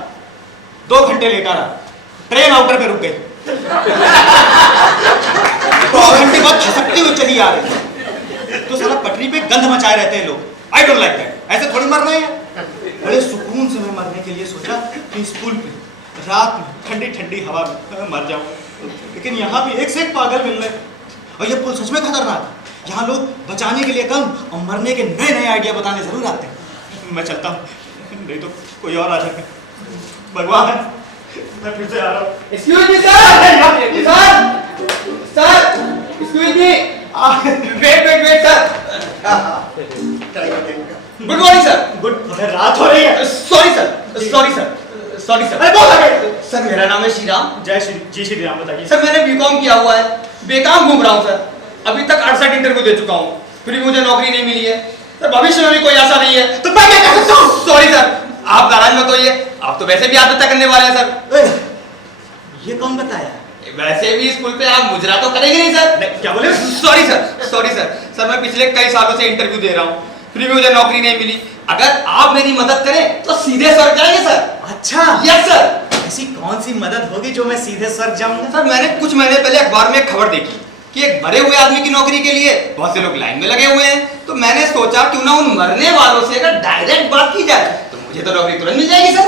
2 घंटे लेट आ रहा, ट्रेन आउटर पे रुक गई। 2 घंटे बाद खसकती हुई चली आ रही, तो साला पटरी पे गंध मचाए रहते हैं लोग। I don't like that. ऐसे थोड़ी मर रहे हैं। बड़े सुकून से मैं मरने के लिए सोचा कि इस पुल पे रात में ठंडी ठंडी हवा में मर जाऊं, लेकिन यहाँ भी एक से एक पागल मिल रहे। और ये पुल सच में खतरनाक है। यहाँ लोग बचाने के लिए कम और मरने के नए नए आइडिया बताने जरूर आते हैं। मैं चलता हूँ, नहीं तो कोई और आ जाए। भगवान, मैं फिर से आ रहा हूँ। Excuse me sir, sir excuse me, wait sir. Good morning sir. Good, रात हो रही है। Sorry sir. अरे बोल आगे। सर मेरा नाम है श्रीराम। जी श्री राम, बताइए। सर मैंने बीकॉम किया हुआ है, बेकाम घूम रहा हूँ सर। अभी तक 68 इंटरव्यू दे चुका हूँ, फिर भी मुझे नौकरी नहीं मिली है सर। भविष्य में भी कोई आशा नहीं है। तो मैं क्या कर सकता हूँ? सॉरी सर, आप नाराज मत होइए, आप तो वैसे भी आत्महत्या करने वाले हैं सर। ये कौन बताया? वैसे भी स्कूल पे आप मुजरा तो करेंगे नहीं सर। क्या बोले? सॉरी सर मैं पिछले कई सालों से इंटरव्यू दे रहा हूँ, फिर भी मुझे नौकरी नहीं मिली। अगर आप मेरी मदद करें तो सीधे स्वर्ग जाएंगे सर। अच्छा, यस सर। ऐसी कौन सी मदद होगी जो मैं सीधे स्वर्ग जाऊंगा? सर मैंने कुछ महीने पहले अखबार में एक खबर देखी कि एक मरे हुए आदमी की नौकरी के लिए बहुत से लोग लाइन में लगे हुए हैं, तो मैंने सोचा क्यों ना उन मरने वालों से अगर डायरेक्ट बात की जाए तो मुझे तो नौकरी तुरंत मिल जाएगी सर।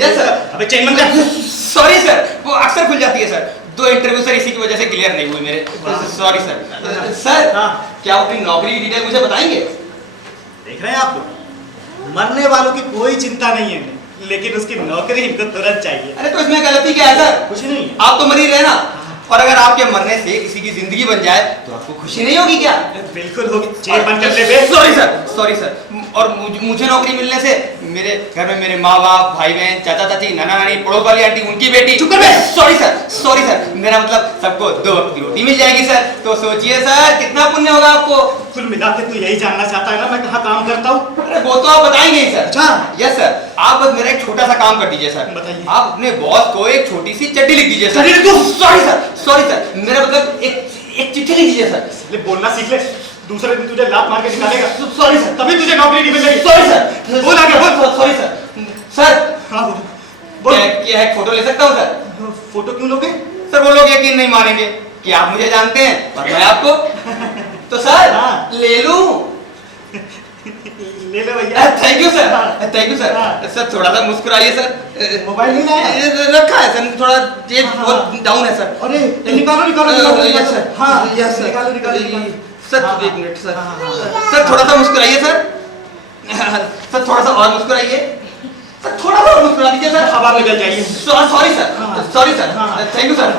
Yes sir. अबे चेन बंद कर। सॉरी सर, वो अक्सर खुल जाती है सर। 2 इंटरव्यू सर इसी की वजह से क्लियर नहीं हुए मेरे। Sorry sir. सर हाँ। क्या आप अपनी नौकरी की डिटेल मुझे बताएंगे? देख रहे हैं आप लोग, मरने वालों की कोई चिंता नहीं है, लेकिन उसकी नौकरी इनको तुरंत चाहिए। अरे तो इसमें गलती क्या है सर? कुछ नहीं। आप तो मर ही रहे ना, और अगर आपके मरने से किसी की जिंदगी बन जाए तो आपको खुशी नहीं होगी क्या? बिल्कुल होगी। चेक बंद कर ले बे। Sorry sir. और मुझे नौकरी मिलने से मेरे घर में मेरे माँ बाप, भाई बहन, चाचा चाची, नाना नानी, पड़ोस वाली आंटी, उनकी बेटी। चुप कर बे। सॉरी सर, मेरा मतलब सबको 2 वक्त की रोटी मिल जाएगी सर। तो सोचिए सर कितना पुण्य होगा आपको। कुल मिला के तू यही जानना चाहता है ना मैं कहाँ काम करता हूँ? अरे वो तो आप बताएंगे ही सर। अच्छा। यस सर, आप बस मेरा एक छोटा सा काम कर दीजिए सर। बताइए। आप अपने बॉस को एक छोटी सी चिट्ठी लिख दीजिए सर। चिट्ठी लिख दूं? सॉरी सर, मेरा मतलब एक चिट्ठी लिख दीजिए सर। ले बोलना सीख ले, दूसरे दिन तुझे लात मार के निकालेगा। सॉरी सर, तभी तुझे नौकरी नहीं मिलेगी। Sorry sir. बोल आगे बोल। Sorry sir. हाँ बोल। क्या है, फोटो ले सकता हूँ सर? फोटो क्यों लोगे? सर वो लोग यकीन नहीं मानेंगे कि आप मुझे जानते हैं और मैं आपको। तो सर हाँ। ले लूं? ले ले भैया। Thank you sir. हाँ। सर थोड़ा सा मुस्कुराइए सर। मोबाइल नहीं लाया? रखा है सर, थोड़ा जेब बहुत डाउन है सर। अरे निकालो। Yes sir. हाँ यस सर। निकालो। सर हाँ, 1 मिनट सर। हाँ। सर थोड़ा सा मुस्कुराइए सर। सर थोड़ा सा और मुस्कुराइए। सर थोड़ा सा और मुस्कुरा दीजिए सर। हवा में जल जाइए। Sorry sir. हाँ। Thank you sir.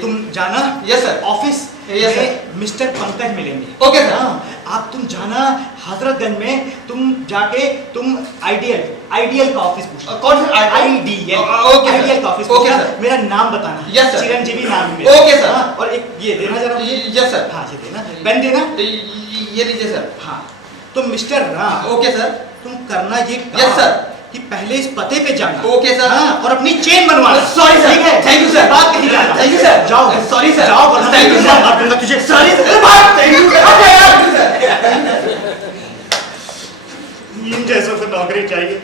तुम जाना। Yes sir. Office yes sir. में मिस्टर पंकज मिलेंगे। Okay sir. हाँ, आप तुम जाना हजरतगंज में, तुम जाके तुम आइडियल का ऑफिस पूछना। कौन सा? आइडियल। Okay sir. आइडियल का ऑफिस ओके पूछना। सर। मेरा नाम बताना। Yes sir. चिरंजीवी नाम है मेरा। Okay sir. हाँ, और एक ये देना जरा मुझे। Yes sir. हाँ ये देना, पेन देना। ये लीजिए सर। हाँ तो मिस्टर राम, ओके सर। तुम करना ये काम यस सर। कि पहले इस पते पे जाना। Okay sir. हाँ, और अपनी चेन बनवाना। Sorry sir. ठीक है? Thank you sir. बात कहीं जाना। Thank you sir. जाओ। Sorry sir. जाओ वरना थैंक यू सर। मार दूंगा तुझे। Sorry sir. Thank you sir. इन जैसों को नौकरी चाहिए।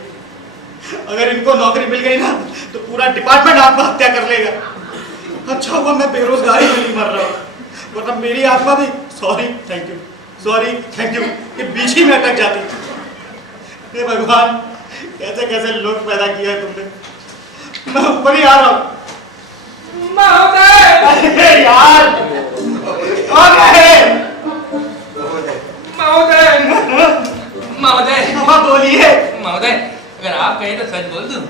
अगर इनको नौकरी मिल गई ना तो पूरा डिपार्टमेंट आत्महत्या कर लेगा। अच्छा हुआ मैं बेरोजगारी में नहीं मर रहा हूँ, वरना मेरी आत्मा भी सॉरी थैंक यू ये बीच ही में अटक जाती। हे भगवान, कैसे कैसे लोग पैदा किया है तुमने। मैं ऊपर ही आ रहा हूँ। अरे यार हाँ बोलिए। महोदय अगर आप कहें तो सच बोल दूं।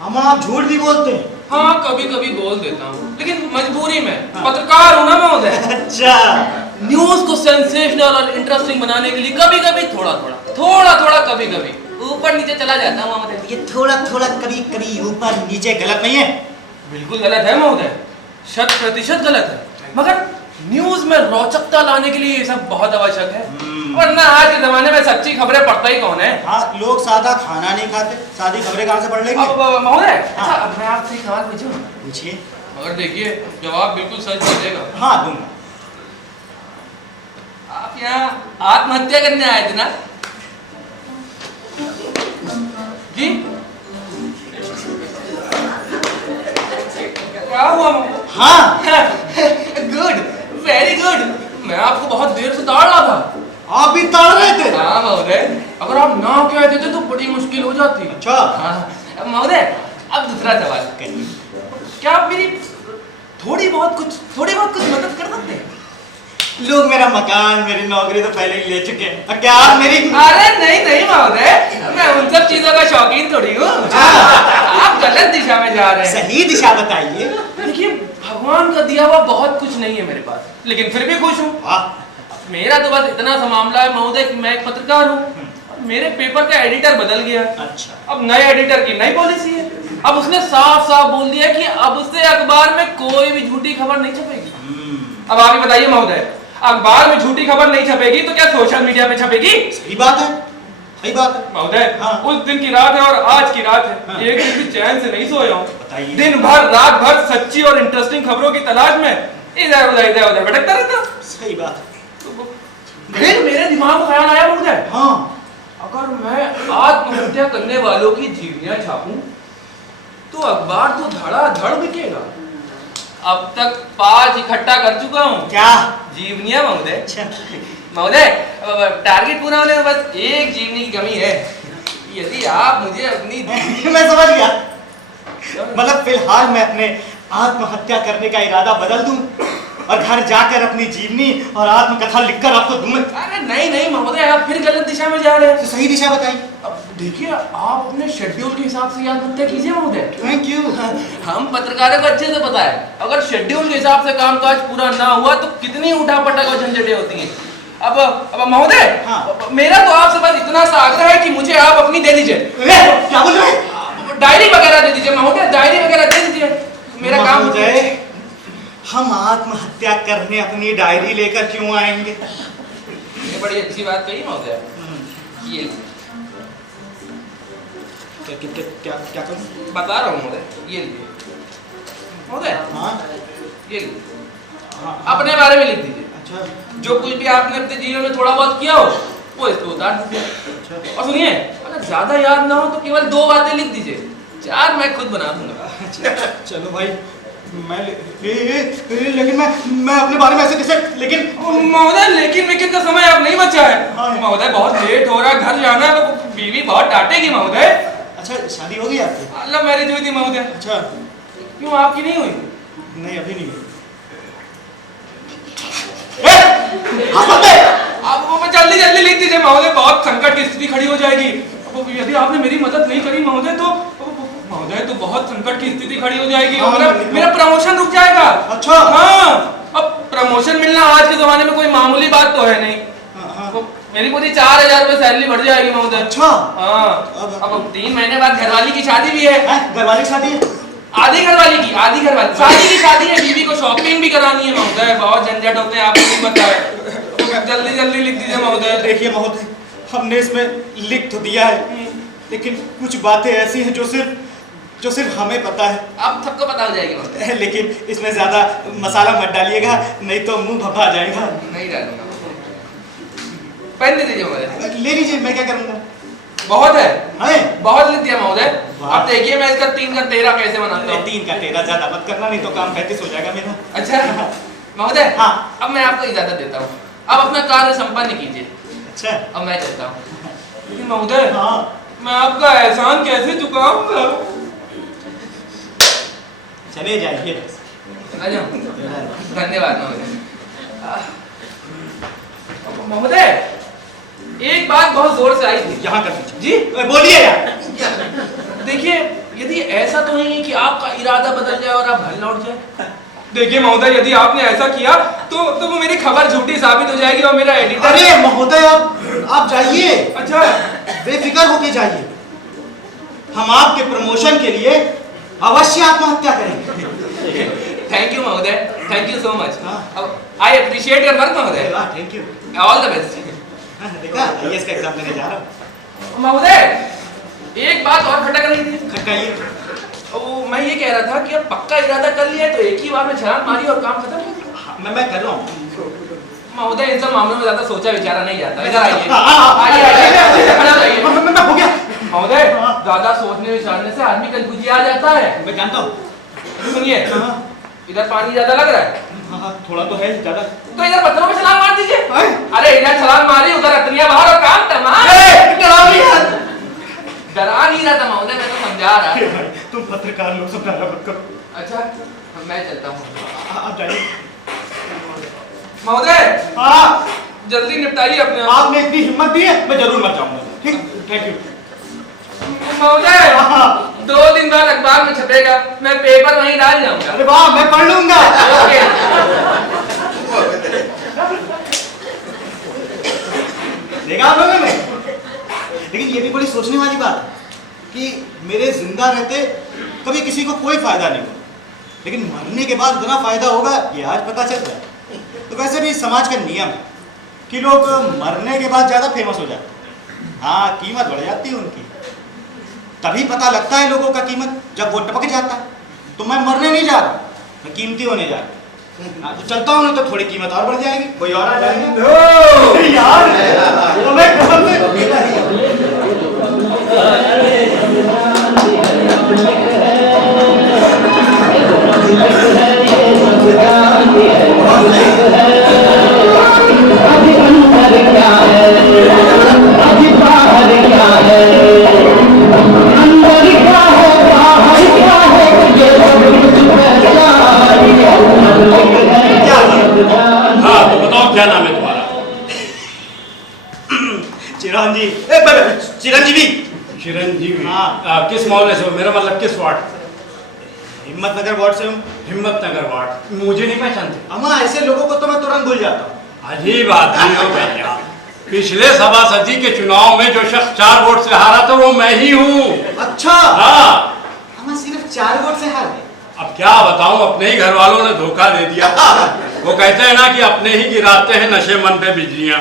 हम आप झूठ भी बोलते हैं। हाँ कभी कभी बोल देता हूँ, लेकिन मजबूरी में। पत्रकार हूँ ना महोदय। अच्छा। न्यूज को सेंसेशनल और इंटरेस्टिंग बनाने के लिए कभी कभी थोड़ा कभी कभी ऊपर नीचे चला जाता हूँ महोदय। ये थोड़ा कभी ऊपर नीचे गलत नहीं है? बिल्कुल गलत है महोदय, 100% गलत है। मगर न्यूज में रोचकता लाने के लिए ये सब बहुत आवश्यक है, वरना आज के जमाने में सच्ची खबरें पढ़ता ही कौन है। हाँ, लोग सादा खाना नहीं खाते, सादी खबरें कहाँ से पढ़ लेंगे? अब महोदय हाँ। अच्छा मैं आपसे एक सवाल पूछूं? पूछिए। मगर देखिए जवाब बिल्कुल सच दीजिएगा। हाँ दूंगा। आप यहाँ आत्महत्या करने आए थे ना जी? क्या हुआ? हाँ गुड, वेरी गुड। मैं आपको बहुत देर से ताड़ रहा था। आप भी ताड़ रहे थे? हाँ महोदय, अगर आप ना कहते थे तो बड़ी मुश्किल हो जाती। अच्छा। हाँ महोदय, अब दूसरा सवाल करिए। क्या आप मेरी थोड़ी बहुत कुछ मदद कर सकते हैं? लोग मेरा मकान, मेरी नौकरी तो पहले ही ले चुके हैं, और क्या आप मेरी? अरे नहीं महोदय, मैं उन सब चीजों का शौकीन थोड़ी हूँ। आप गलत दिशा में जा रहे हैं। सही दिशा बताइए। देखिए भगवान का दिया हुआ बहुत कुछ नहीं है मेरे पास, लेकिन फिर भी खुश हूँ। मेरा तो बस इतना सा मामला है महोदय कि मैं एक पत्रकार हूँ, मेरे पेपर का एडिटर बदल गया। अच्छा। अब नए एडिटर की नई पॉलिसी है। अब उसने साफ बोल दिया कि अब से अखबार में कोई भी झूठी खबर नहीं छपेगी। अब आप ही बताइए महोदय, अखबार में झूठी खबर नहीं छपेगी तो क्या सोशल मीडिया पे छपेगी? सही बात है महोदय। हाँ। उस दिन की रात है और आज की रात है। हाँ। एक दिन भी चैन से नहीं सोया हूँ। बताइए। दिन भर रात भर सच्ची और इंटरेस्टिंग खबरों की तलाश में इधर उधर भटकता रहता। सही बात। फिर मेरे दिमाग में ख्याल आया महोदय, हाँ अगर मैं आत्महत्या करने वालों की जीवनियां छापूं तो अखबार तो धड़ाधड़ बिकेगा। अब तक 5 इकट्ठा कर चुका हूँ। क्या? जीवनियां महोदय। अच्छा। महोदय टारगेट पूरा होने में बस एक जीवनी की कमी है। यदि आप मुझे अपनी मैं समझ गया। मतलब फिलहाल मैं अपने आत्महत्या करने का इरादा बदल दूं और घर जाकर अपनी जीवनी और आत्मकथा लिखकर आपको दूंगा। अरे नहीं महोदय, आप फिर गलत दिशा में जा रहे हैं। तो सही दिशा बताइए। अब देखिए आप अपने शेड्यूल के हिसाब से याद रखते कीजिए महोदय। Thank you. हम पत्रकारों को अच्छे से पता है, अगर शेड्यूल के हिसाब से कामकाज पूरा ना हुआ तो कितनी उठापटक और झंझटें होती हैं। अब महोदय, हाँ। मेरा तो आपसे बस इतना सा आग्रह है कि मुझे आप अपनी दे दीजिए, क्या बोल रहे हैं? डायरी वगैरह दे दीजिए महोदय, डायरी वगैरह दे दीजिए, मेरा काम हो जाए। महोदय, हम आत्महत्या करने अपनी डायरी लेकर क्यों आएंगे? ये बड़ी अच्छी बात कही महोदय। ये क्या करूं? बता रहा हूँ महोदय, ये लीजिए महोदय, हाँ ये लीजिए, हाँ, अपने बारे में लिख दीजिए। अच्छा जो कुछ भी आपने अपने जीवन में थोड़ा बहुत किया हो वो इस पे उतार दीजिए। अच्छा और सुनिए, अगर ज्यादा याद ना हो तो केवल 2 बातें लिख दीजिए, 4 मैं खुद बना दूंगा। चलो भाई, लेकिन मैं अपने बारे में ऐसे कैसे? लेकिन महोदय, लेकिन का समय अब नहीं बचा है हाँ। महोदय, बहुत लेट हो रहा है, घर जाना है, तो बीवी बहुत डांटेगी महोदय। अच्छा, शादी हो गई आपकी? लव मैरिज हुई थी महोदय। अच्छा, क्यों आपकी नहीं हुई? नहीं अभी नहीं हुई। आप वो जल्दी जल्दी लिख दीजिए महोदय, बहुत संकट की स्थिति खड़ी हो जाएगी। यदि आपने मेरी मदद नहीं करी महोदय तो बहुत संकट की स्थिति खड़ी हो जाएगी और मेरा प्रमोशन रुक जाएगा। अच्छा। हाँ, अब प्रमोशन मिलना आज के जमाने में कोई मामूली बात तो है नहीं। तो मेरी पूरी 4000 रुपए सैलरी बढ़ जाएगी महोदय। अच्छा। हाँ, अब 3 महीने बाद घरवाली की शादी भी है। घरवाली की शादी है? आधी घरवाली शादी की शादी है, बीवी को शॉपिंग भी करानी है महोदय, बहुत झंझट होते हैं, आपको नहीं पता है। जल्दी जल्दी लिख दीजिए महोदय। देखिए महोदय, हमने इसमें लिख तो दिया है, लेकिन कुछ बातें ऐसी हैं जो सिर्फ हमें पता है। आप सबको पता हो जाएगी महोदय। लेकिन इसमें ज्यादा मसाला मत डालिएगा, नहीं तो मुंह भभा जाएगा। नहीं डालूंगा। पेन दे दीजिए महोदय। ले लीजिए, मैं क्या करूंगा? बहुत है, बहुत लिख दिया महोदय। अब देखिए मैं इसका 3 का 13 कैसे बनाता हूँ। 3 का 13 ज्यादा मत करना, नहीं तो काम 35 हो जाएगा मेरा। अच्छा महोदय, हाँ। अब मैं आपको इजाजत देता हूँ, अब अपना कार्य संपन्न कीजिए। अच्छा, अब मैं चलता हूँ। लेकिन महोदय, हाँ, मैं आपका एहसान कैसे चुकाऊंगा? चले जाइए। चला जाऊं? धन्यवाद महोदय। महोदय, एक बात बहुत जोर से आई थी। यहाँ कर दीजिए। जी बोलिए यार। देखिए, यदि ऐसा तो नहीं है कि आपका इरादा बदल जाए और आप घर लौट जाए। देखिए महोदय, यदि आपने ऐसा किया तो वो मेरी खबर झूठी साबित हो जाएगी और मेरा एडिटर। अरे महोदय, आप जाइए। अच्छा, बेफिक्र होके जाइए, हम आपके प्रमोशन के लिए अवश्य आत्महत्या करेंगे। थैंक यू महोदय, थैंक यू सो मच। हाँ। आई अप्रिशिएट योर वर्क महोदय। Thank you. All the best. देखा, आईएएस का एग्जाम देने जा रहा हूँ। महोदय, एक बात और खटक रही थी। खटकाइए। वो मैं ये कह रहा था कि अब पक्का इरादा कर लिया है तो एक ही बार में छलांग मारी और काम खत्म कर दिया। मैं कर रहा हूँ। महोदय, इन सब मामलों में ज्यादा सोचा विचारा नहीं जाता। इधर आइए, मैं हो गया। महोदय, ज्यादा सोचने विचारने से आदमी कंफ्यूज आ जाता है। मैं जानता हूँ। सुनिए, इधर पानी ज्यादा लग रहा है। हाँ, थोड़ा तो है ज्यादा। तो इधर पत्थरों में छलांग मार दीजिए। अरे इधर छलांग मारी, उधर अतरिया बाहर और काम तमाम। डरा नहीं रहा था महोदय, मैं तो समझा रहा। तुम पत्रकार लोग समझाना मत करो। अच्छा, मैं चलता हूँ। आप जाइए। महोदय, हाँ, जल्दी निपटाइए अपने। आपने इतनी हिम्मत दी है, मैं जरूर मर जाऊंगा। ठीक, थैंक यू। महोदय, 2 दिन बाद अखबार में छपेगा, मैं पेपर वहीं डाल जाऊंगा। अरे वाह, मैं पढ़ लूंगा। देखा आप लोगों ने? लेकिन ये भी बड़ी सोचने वाली बात है कि मेरे जिंदा रहते कभी किसी को कोई फायदा नहीं हुआ, लेकिन मरने के बाद इतना फायदा होगा ये आज पता चल रहा है। तो वैसे भी समाज का नियम है कि लोग मरने के बाद ज्यादा फेमस हो जाते हैं। हाँ, कीमत बढ़ जाती है उनकी। तभी पता लगता है लोगों का कीमत जब वो टपक जाता है। तो मैं मरने नहीं जा रहा, मैं कीमती होने जा रहा। तो चलता हूँ, तो थोड़ी कीमत और बढ़ जाएगी, कोई और आ जाएगा। यार, अभी अंदर क्या है, अभी बाहर क्या है, अंदर क्या है, बाहर क्या है, ये सब कुछ हाँ, तो बताओ क्या नाम है तुम्हारा? चिरंजीवी। किस मोहल्ले से हो? मेरा मतलब किस वार्ड? हिम्मत नगर वार्ड से हूँ। हिम्मत नगर वार्ड। मुझे नहीं पहचानते? अम्मा, ऐसे लोगों को तो मैं तुरंत भूल जाता हूँ। अजीब आदमी हो भैया। पिछले सभासदी के चुनाव में जो शख्स 4 वोट से हारा था वो मैं ही हूँ। अच्छा। हाँ। अम्मा सिर्फ 4 वोट से हार गए? अब क्या बताऊं, अपने ही घर वालों ने धोखा दे दिया। वो कहते हैं ना कि अपने ही गिराते हैं नशे मन पे बिजलियां।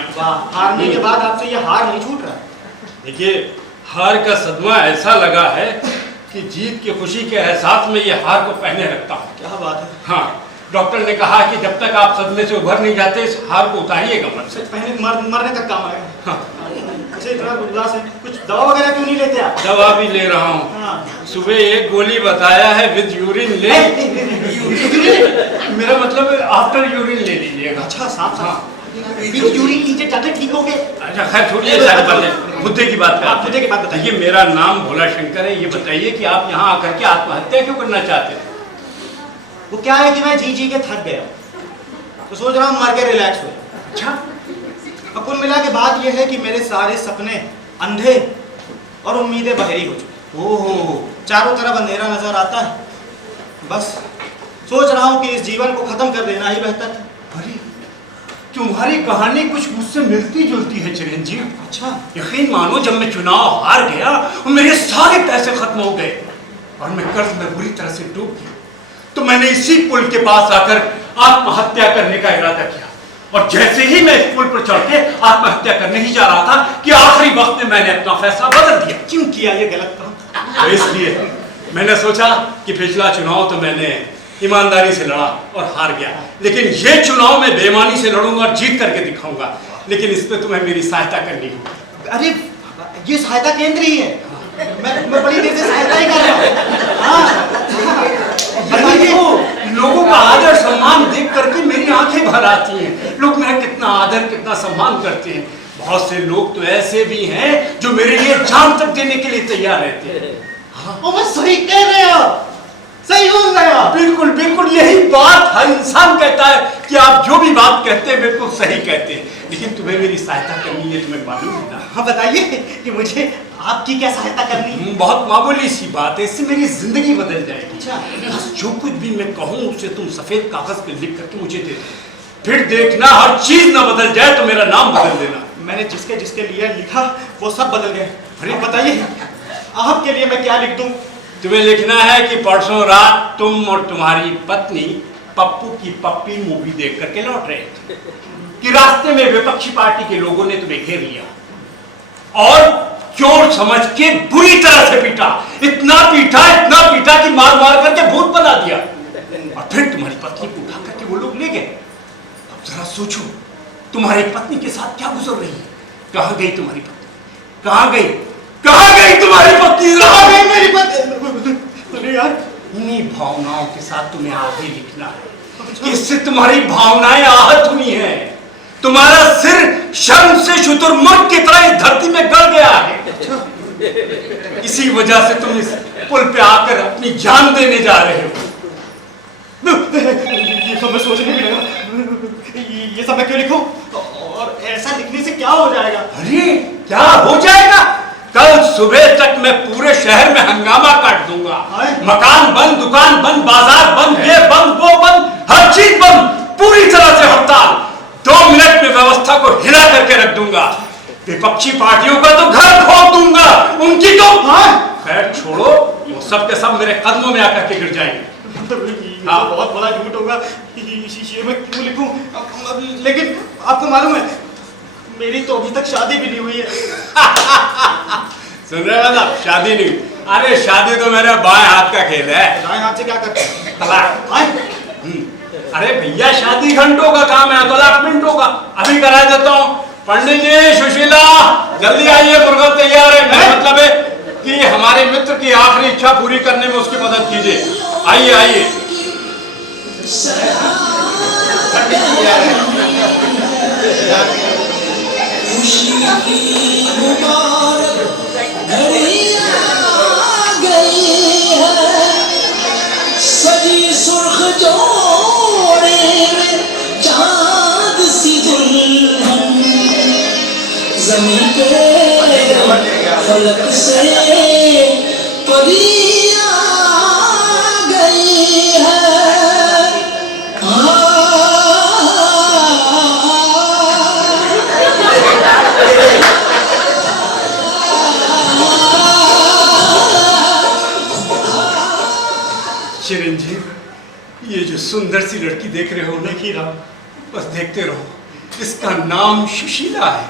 हारने के बाद आपसे ये हार नहीं छूट रहा। देखिए, हार का सदमा ऐसा लगा है कि जीत की खुशी के एहसास में ये हार को पहने रखता हूँ। क्या बात है। हाँ, डॉक्टर ने कहा कि जब तक आप सदमे से उभर नहीं जाते इस हार को उतारिएगा मन से। पहले मरने तक काम आएगा। हाँ। अच्छा, इतना उदास है, कुछ दवा वगैरह क्यों नहीं लेते आप? दवा भी ले रहा हूँ। हाँ। सुबह 1 गोली बताया है विद यूरिन ले। मेरा मतलब आफ्टर यूरिन ले लीजिएगा। अच्छा, साफ यूरिन लीजिए, जाते ठीक हो गए। अच्छा, खैर छोड़िए सारी बातें, मुद्दे की बात आप मुद्दे की बात बताइए। देखिए, मेरा नाम भोला शंकर है। ये बताइए कि आप यहाँ आकर के आत्महत्या क्यों करना चाहते थे? वो क्या है कि मैं जी के थक गया, तो सोच रहा हूँ मर के रिलैक्स हो। अच्छा। अब कुल मिला के बात यह है कि मेरे सारे सपने अंधे और उम्मीदें बहरी हो चुकी। ओहो। चारों तरफ अंधेरा नजर आता है। बस सोच रहा हूँ कि इस जीवन को खत्म कर देना ही बेहतर है। अरे, तुम्हारी कहानी कुछ मुझसे मिलती जुलती है चिरंजीव। अच्छा। यकीन मानो, जब मैं चुनाव हार गया और मेरे सारे पैसे खत्म हो गए और मैं कर्ज में बुरी तरह से डूब गया, तो मैंने इसी पुल के पास आकर आत्महत्या करने का इरादा किया। और जैसे ही मैं इस पुल पर चढ़ के आत्महत्या करने ही जा रहा था कि आखिरी वक्त में मैंने अपना फैसला बदल दिया। क्यों किया ये गलत काम? तो इसलिए मैंने सोचा कि पिछला चुनाव तो मैंने ईमानदारी से लड़ा और हार गया, लेकिन ये चुनाव मैं बेईमानी से लड़ूंगा और जीत करके दिखाऊंगा। लेकिन इस पे तुम्हें मेरी सहायता करनी होगी। अरे, ये सहायता केंद्र ही है। मैं बड़ी देर से सहायता ही कर रहा हूँ। हाँ। लोगों का आदर सम्मान देख करके मेरी आंखें भर आती हैं। लोग मेरा कितना आदर, कितना सम्मान करते हैं। बहुत से लोग तो ऐसे भी हैं जो मेरे लिए जान तक देने के लिए तैयार रहते हैं। हाँ। मैं सही कह रहे हो, सही बोल रहे हो। बिल्कुल बिल्कुल, यही बात हर इंसान कहता है कि आप जो भी बात कहते हैं बिल्कुल सही कहते हैं। लेकिन तुम्हें मेरी सहायता करनी है, तुम्हें मालूम है ना? हाँ, बताइए कि मुझे आपकी क्या सहायता करनी है? बहुत मामूली सी बात है, इससे मेरी जिंदगी बदल जाएगी। अच्छा। बस जो कुछ भी मैं कहूँ उसे तुम सफेद कागज पे लिख करके मुझे दे दो। फिर देखना हर चीज ना बदल जाए तो मेरा नाम बदल देना। मैंने जिसके जिसके लिए लिखा वो सब बदल गए। अरे बताइए, आपके लिए मैं क्या लिख दूं? तुम्हें लिखना है कि परसों रात तुम और तुम्हारी पत्नी पप्पू की पप्पी मूवी देख करके लौट रहे थे कि रास्ते में विपक्षी पार्टी के लोगों ने तुम्हें घेर लिया और चोर समझ के बुरी तरह से पीटा। इतना पीटा कि मार मार करके भूत बना दिया। और फिर तुम्हारी पत्नी को उठा करके वो लोग ले गए। अब जरा सोचो, तुम्हारी पत्नी के साथ क्या गुजर रही है? कहाँ गई तुम्हारी पत्नी? कहाँ गई तुम्हारी पत्नी? कहाँ गई मेरी पत्नी? अरे यार, इन्हीं भावनाओं के साथ तुम्हें आगे लिखना है। इससे तुम्हारी भावनाएं आहत हुई हैं। तुम्हारा सिर शर्म से शुतुरमुर्ग की तरह इस धरती में गड़ गया है। इसी वजह से तुम इस पुल पे आकर अपनी जान देने जा रहे हो। ये सब मैं सोचने भी लगा। ये सब मैं क्यों लिखूं? और ऐसा लिखने से क्या हो जाएगा? अरे, क्या हो जाएगा? कल सुबह तक मैं पूरे शहर में हंगामा काट दूंगा। मकान बंद, दुकान बंद, बाजार बंद, ये बंद, वो बंद, हर चीज बंद, पूरी तरह से हड़ताल। 2 मिनट में व्यवस्था को हिला करके रख दूंगा। विपक्षी पार्टियों का तो घर खोद दूंगा, उनकी तो खैर छोड़ो, वो सब के सब मेरे कदमों में आकर के गिर जाएंगे। हाँ, बहुत बड़ा झूठ होगा। ये मैं क्यों लिखूं? लेकिन आपको मालूम है मेरी तो अभी तक शादी भी नहीं हुई है। सुन रहे हो ना, शादी नहीं? अरे शादी तो मेरे बाएं हाथ का खेल है। दाएं हाथ से क्या करते हैं? तलाक। अरे भैया, शादी घंटों का काम है, तलाक मिनटों का। अभी करा देता हूँ। पंडित जी, सुशीला, जल्दी आइए, मुर्गा तैयार है। मेरा मतलब है कि हमारे मित्र की आखिरी इच्छा पूरी करने में उसकी मदद कीजिए। आइए आइए। सजी सुर्ख जोड़े में चांद सी दुल्हन, जमीन पे फलक से डोली आ गई है। चिरंजीव, ये जो सुंदर सी लड़की देख रहे हो, देखिए राम, बस देखते रहो। इसका नाम सुशीला है।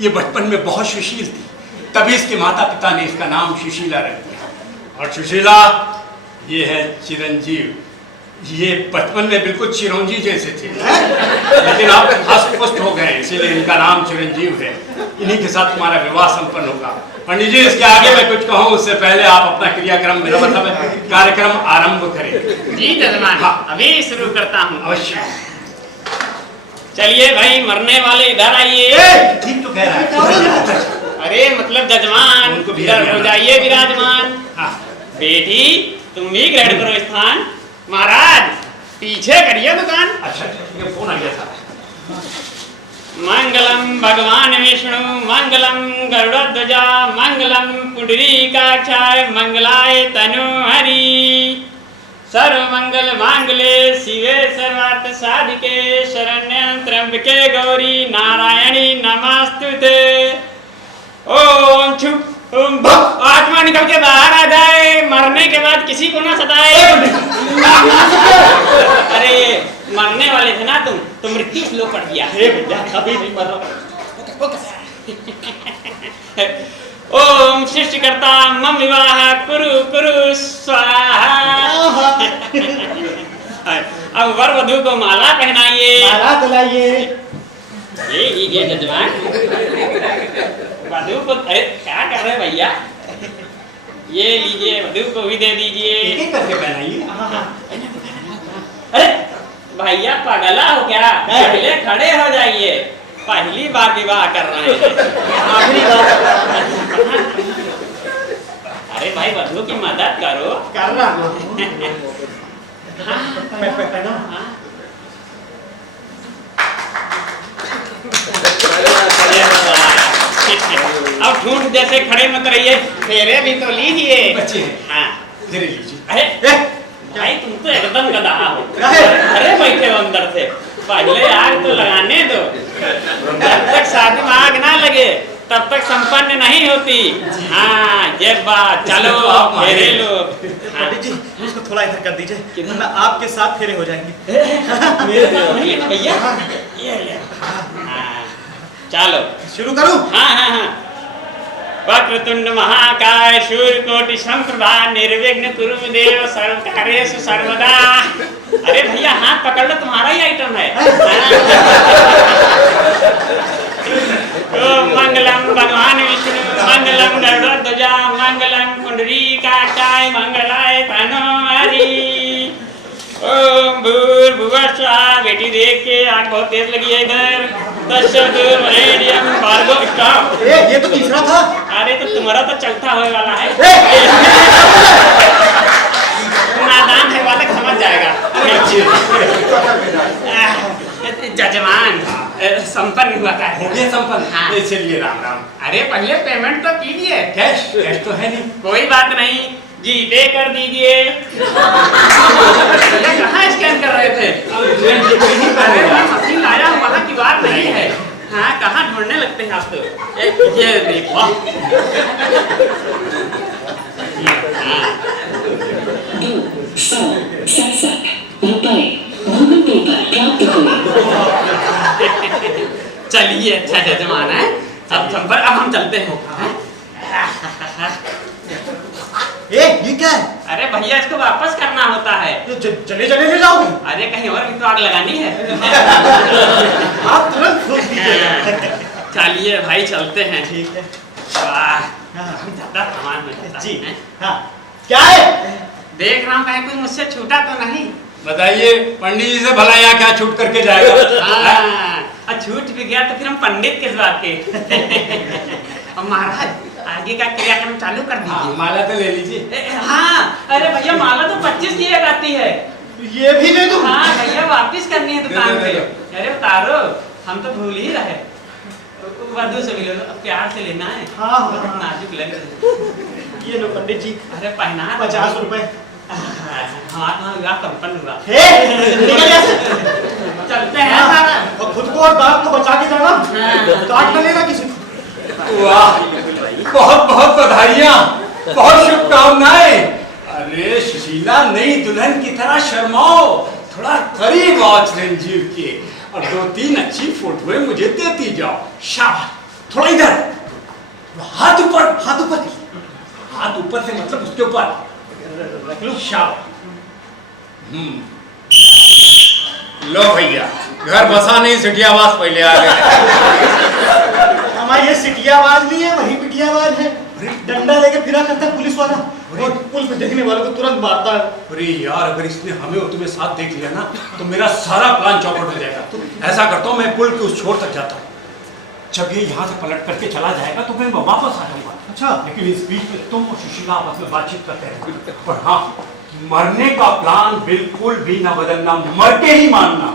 ये बचपन में बहुत सुशील थी, तभी इसके माता पिता ने इसका नाम सुशीला रख दिया। और सुशीला, ये है चिरंजीव। ये बचपन में बिल्कुल चिरंजीव जैसे थे, लेकिन आप हष्ट पुष्ट हो गए, इसीलिए इनका नाम चिरंजीव है। इन्हीं के साथ तुम्हारा विवाह संपन्न होगा। पंडित जी, इसके आगे मैं कुछ कहूँ उससे पहले आप अपना क्रियाक्रम, मेरा मतलब कार्यक्रम आरंभ करें। जी जजमान, हाँ। अभी शुरू करता हूँ। अवश्य। चलिए भाई, मरने वाले इधर आइए। ठीक तो कह रहा है। अरे मतलब जजमान, उनको भी इधर हो आना। जाइए विराजमान। हाँ। बेटी, तुम भी ग्रहण करो स्थान। महाराज, पीछे करिए दुकान। अच्छा, ठीक है, फोन आ गया था। मंगलम भगवान विष्णु, मंगलम गरुड़ध्वजा, मंगलम पुंडरीकाक्षाय, मंगलाय तनु हरि। सर्व मंगल मांगले शिवे सर्वार्थ साधिके, शरण्य त्र्यंबके गौरी नारायणी नमस्तुते। ओम छुप ओम भक, आत्मा निकल के बाहर आ जाए, मरने के बाद किसी को ना सताए। अरे मरने वाले थे ना तुम, तो मृत्यु श्लोक पढ़ दिया। अभी नहीं मर रहा। ओम सृष्टिकर्ता मम विवाह कुरु कुरु स्वाहा। अब वर वधू को माला पहनाइए। माला दिलाइए। ये लीजिए जजमान, वधू को। अरे क्या कर रहे भैया, ये लीजिए, वधू को भी दे दीजिए। एक करके पहनाइए। अरे भैया पागला हो क्या, पहले खड़े हो जाइए, पहली बार विवाह कर रहे हैं। आखिरी बार अरे भाई वधू की मदद करो। कर रहा हूँ। अब ठूंठ जैसे खड़े मत रहिए, फेरे भी तो लीजिए। बच्चे हैं। हाँ। धीरे लीजिए। अरे भाई तुम तो एकदम गधा हो। अरे बैठे हो अंदर से, पहले आग तो लगाने दो। जब तक शादी में आग ना लगे तब तक संपन्न नहीं होती। हाँ ये बात। चलो फेरे लो। पंडित जी, इसको थोड़ा इधर कर दीजिए, वरना आपके साथ फेरे हो जाएंगे। मेरे साथ नहीं है भैया, ये ले। हाँ, चलो शुरू करूं? हाँ हाँ हाँ। वक्रतुंड महाकाय सूर्यकोटि समप्रभा निर्विघ्न कुरु मे देव सर्वकार्येषु सर्वदा। अरे भैया हाथ पकड़ लो, तुम्हारा ही आइटम है। ओम मंगलम भगवान विष्णु, मंगलम गरुड़ध्वजा, मंगलम पुंडरीकाक्षाय, मंगलाय तनु हरि। ओम भूर्भुवः स्वः। बेटी देख के आग बहुत तेज लगी है इधर। तत्सवितुर्वरेण्यं भर्गो। स्टॉप। ये तो तीसरा था। अरे तो तुम्हारा तो चौथा होने वाला है। नादान है वाला समझ जाएगा। जजमान, संपन्न हुआ था। हो गया संपन्न। हाँ। चलिए राम राम। अरे पहले पेमेंट तो कीजिए। कैश कैश तो है नहीं। कोई बात नहीं, जी पे कर दीजिए। कहाँ स्कैन कर रहे थे? अरे मशीन लाया हूँ, वहाँ की बात नहीं है। हाँ कहाँ ढूंढने लगते हैं आप तो। ये देखो। चलिए अच्छा जजमान है। अब हम चलते हैं। ये क्या है? अरे भैया इसको वापस करना होता है। चले चले ले जाओगे? अरे कहीं और भी तो आग लगानी है। आप तुरंत खोज दीजिए। चलिए भाई चलते हैं। ठीक है। वाह, हाँ। ज्यादा सामान में जी हाँ। क्या है? देख रहा हूँ कहीं कोई मुझसे छूटा तो नहीं। बताइए पंडित जी से भला यहाँ क्या छूट करके जाएगा? हाँ, छूट भी गया तो फिर हम पंडित किस बात के। और महाराज आगे का क्रियाक्रम चालू कर दीजिए। माला तो ले लीजिए। हाँ अरे भैया माला तो 25 की आती है। ये भी दे दूं? हाँ भैया वापिस करनी है दुकान पे। दे अरे उतारो, हम तो भूल ही रहे। वधू से मिलो, प्यार से लेना है। हाँ। नाजुक लग रहा है। ये लो पंडित जी, अरे पहना 50 रुपए। हाथ कंपन हुआ निकल यहाँ से। चलते हैं और खुद को और बाप को बचा के जाना, काट न लेना किसी को। वाह, बहुत बहुत बधाइयाँ, बहुत शुभकामनाएं। अरे सुशीला, नई दुल्हन की तरह शर्माओ, थोड़ा करीब आओ चिरंजीव के, और 2-3 अच्छी फोटोएं मुझे देती जाओ। शाबाश, थोड़ा इधर, हाथ ऊपर, हाथ ऊपर, हाथ ऊपर से मतलब उसके ऊपर रख लो। शाबाश। लो भैया, घर बसा नहीं, सिटियावास पहले आ गए। हमारी ये सिटियावाज नहीं है, वही पिटियावाज है। डंडा लेके फिरा करता है पुलिस वाला, और पुल पे देखने वालों को तुरंत मारता है। अरे यार, अगर इसने हमें और तुम्हें साथ देख लिया ना, तो मेरा सारा प्लान चौपट हो जाएगा। तो ऐसा करता हूँ, मैं पुल के उस छोर तक जाता हूँ। जब ये यहाँ से पलट करके चला जाएगा तो मैं वापस आ जाऊंगा। अच्छा, लेकिन इस बीच में तुम और सुशीला आपस में बातचीत करते हैं। पर हाँ, मरने का प्लान बिल्कुल भी ना बदलना, मर के ही मानना,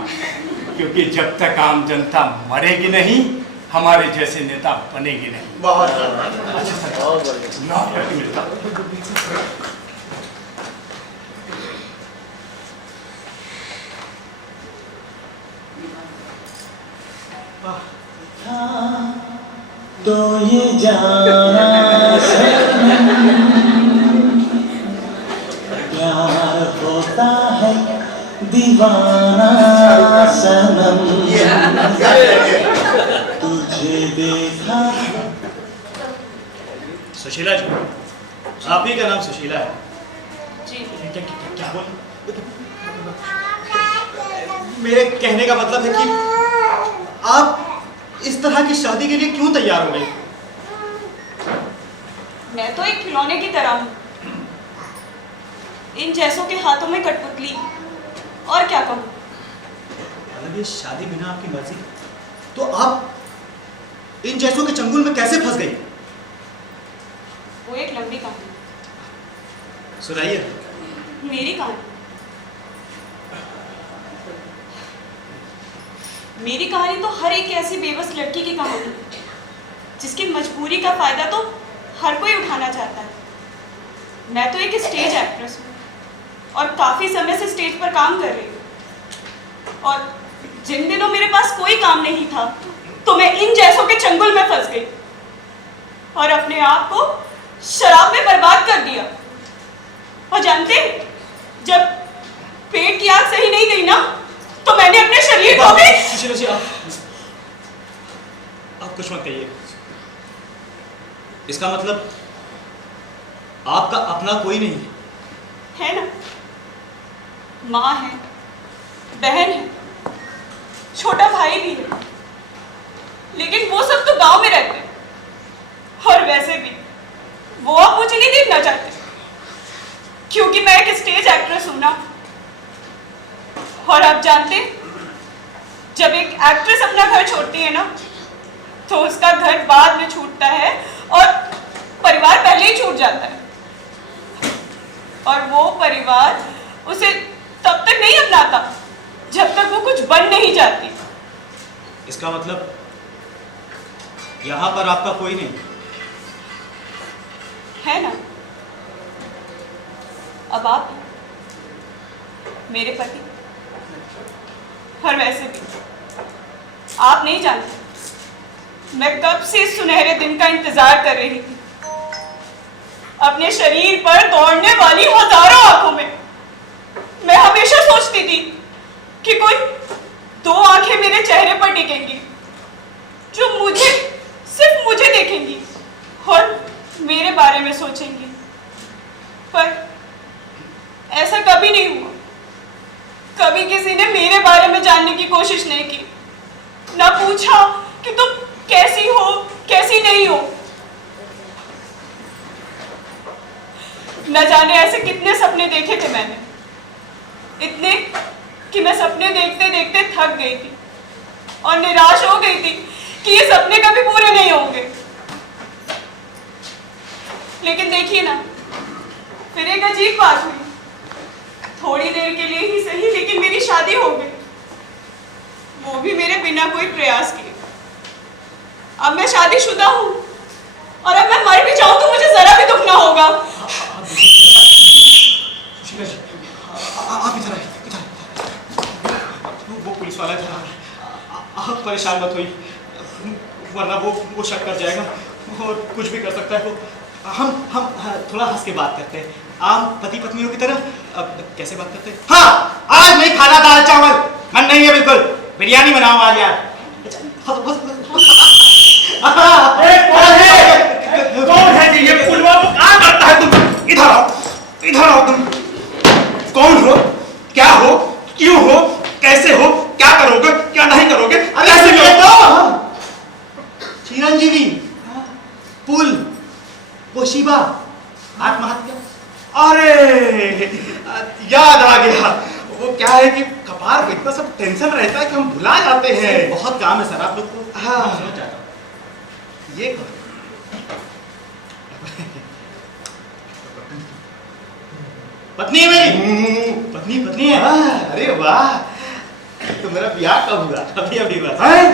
क्योंकि जब तक आम जनता मरेगी नहीं, हमारे जैसे नेता बनेगी नहीं। बहुत मिलता। तो ये जाना प्यार होता है दीवाना सनम, तुझे देखा। सुशीला जी, आप ही का नाम सुशीला है जी। क्या बोल? मेरे कहने का मतलब है कि आप इस तरह की शादी के लिए क्यों तैयार हो गई? मैं तो एक खिलौने की तरह हूँ, इन जैसों के हाथों में कठपुतली, और क्या कहूँ। मतलब ये शादी बिना आपकी मर्जी, तो आप इन जैसों के चंगुल में कैसे फंस गई? वो एक लंबी कहानी। सुनाइए। मेरी कहानी? मेरी कहानी तो हर एक ऐसी बेबस लड़की की कहानी है, जिसकी मजबूरी का फायदा तो हर कोई उठाना चाहता है। मैं तो एक स्टेज एक्ट्रेस हूँ, और काफी समय से स्टेज पर काम कर रही हूँ, और जिन दिनों मेरे पास कोई काम नहीं था, तो मैं इन जैसों के चंगुल में फंस गई और अपने आप को शराब में बर्बाद कर दिया। और जानते, जब पेट की आग सही नहीं गई ना, तो मैंने अपने शरीर को भी। सुशीला जी, आप कुछ मत कहिए। इसका मतलब आपका अपना कोई नहीं है ना? माँ है, बहन है, छोटा भाई भी है, लेकिन वो सब तो गांव में रहते हैं, और वैसे भी वो अब मुझे नहीं देखना चाहते, क्योंकि मैं एक स्टेज एक्ट्रेस हूं ना। और आप जानते, जब एक एक्ट्रेस अपना घर छोड़ती है ना, तो उसका घर बाद में छूटता है, और परिवार पहले ही छूट जाता है, और वो परिवार उसे तब तक नहीं अपनाता जब तक वो कुछ बन नहीं जाती। इसका मतलब यहां पर आपका कोई नहीं है ना? अब आप मेरे पति, और वैसे भी आप नहीं जानते, मैं कब से इस सुनहरे दिन का इंतजार कर रही थी। अपने शरीर पर दौड़ने वाली हजारों आंखों में मैं हमेशा सोचती थी कि कोई 2 आंखें मेरे चेहरे पर टिकेंगी, जो मुझे, सिर्फ मुझे देखेंगी और मेरे बारे में सोचेंगी। पर ऐसा कभी नहीं हुआ। कभी किसी ने मेरे बारे में जानने की कोशिश नहीं की, ना पूछा कि तुम कैसी हो, कैसी नहीं हो। न जाने ऐसे कितने सपने देखे थे मैंने, इतने कि मैं सपने देखते देखते थक गई थी और निराश हो गई थी कि ये सपने कभी पूरे नहीं होंगे। लेकिन देखिए ना, फिर एक अजीब बात हुई। थोड़ी देर के लिए ही सही, लेकिन मेरी शादी हो गई, वो भी मेरे बिना कोई प्रयास किए। अब मैं शादीशुदा हूँ और अब मैं मर भी जाऊं तो मुझे जरा भी दुख ना होगा। सुशीला जी, आप इधर आइए, इधर। वो पुलिस वाला था, आप परेशान मत होइए, वरना वो शक कर जाएगा और कुछ भी कर सकता है वो। हम थोड़ा हंस के बात करते हैं, आम पति पत्नियों की तरह। अब कैसे बात करते हैं? हाँ, आज नहीं खाना दाल चावल, मन नहीं है बिल्कुल, बिरयानी बनाओ आज यार। कौन है जी ये पुलवा? क्या करता है तुम? इधर आओ, इधर आओ तुम। कौन हो, क्या हो, क्यों हो, कैसे हो, क्या करोगे, क्या नहीं करोगे? अरे कैसे ये करोगे? चिरंजीवी, पुल, पोशीबा, आत्महत्या। अरे याद आ गया। वो क्या है कि कपार पे इतना सब टेंशन रहता है कि हम भुला जाते हैं। बहुत काम है सर आप लोग को। हाँ। मैं समझ जाता हूँ। ये कौन? पत्नी है मेरी, पत्नी है। अरे वाह, तो मेरा ब्याह कब हुआ? अभी बस। हैं?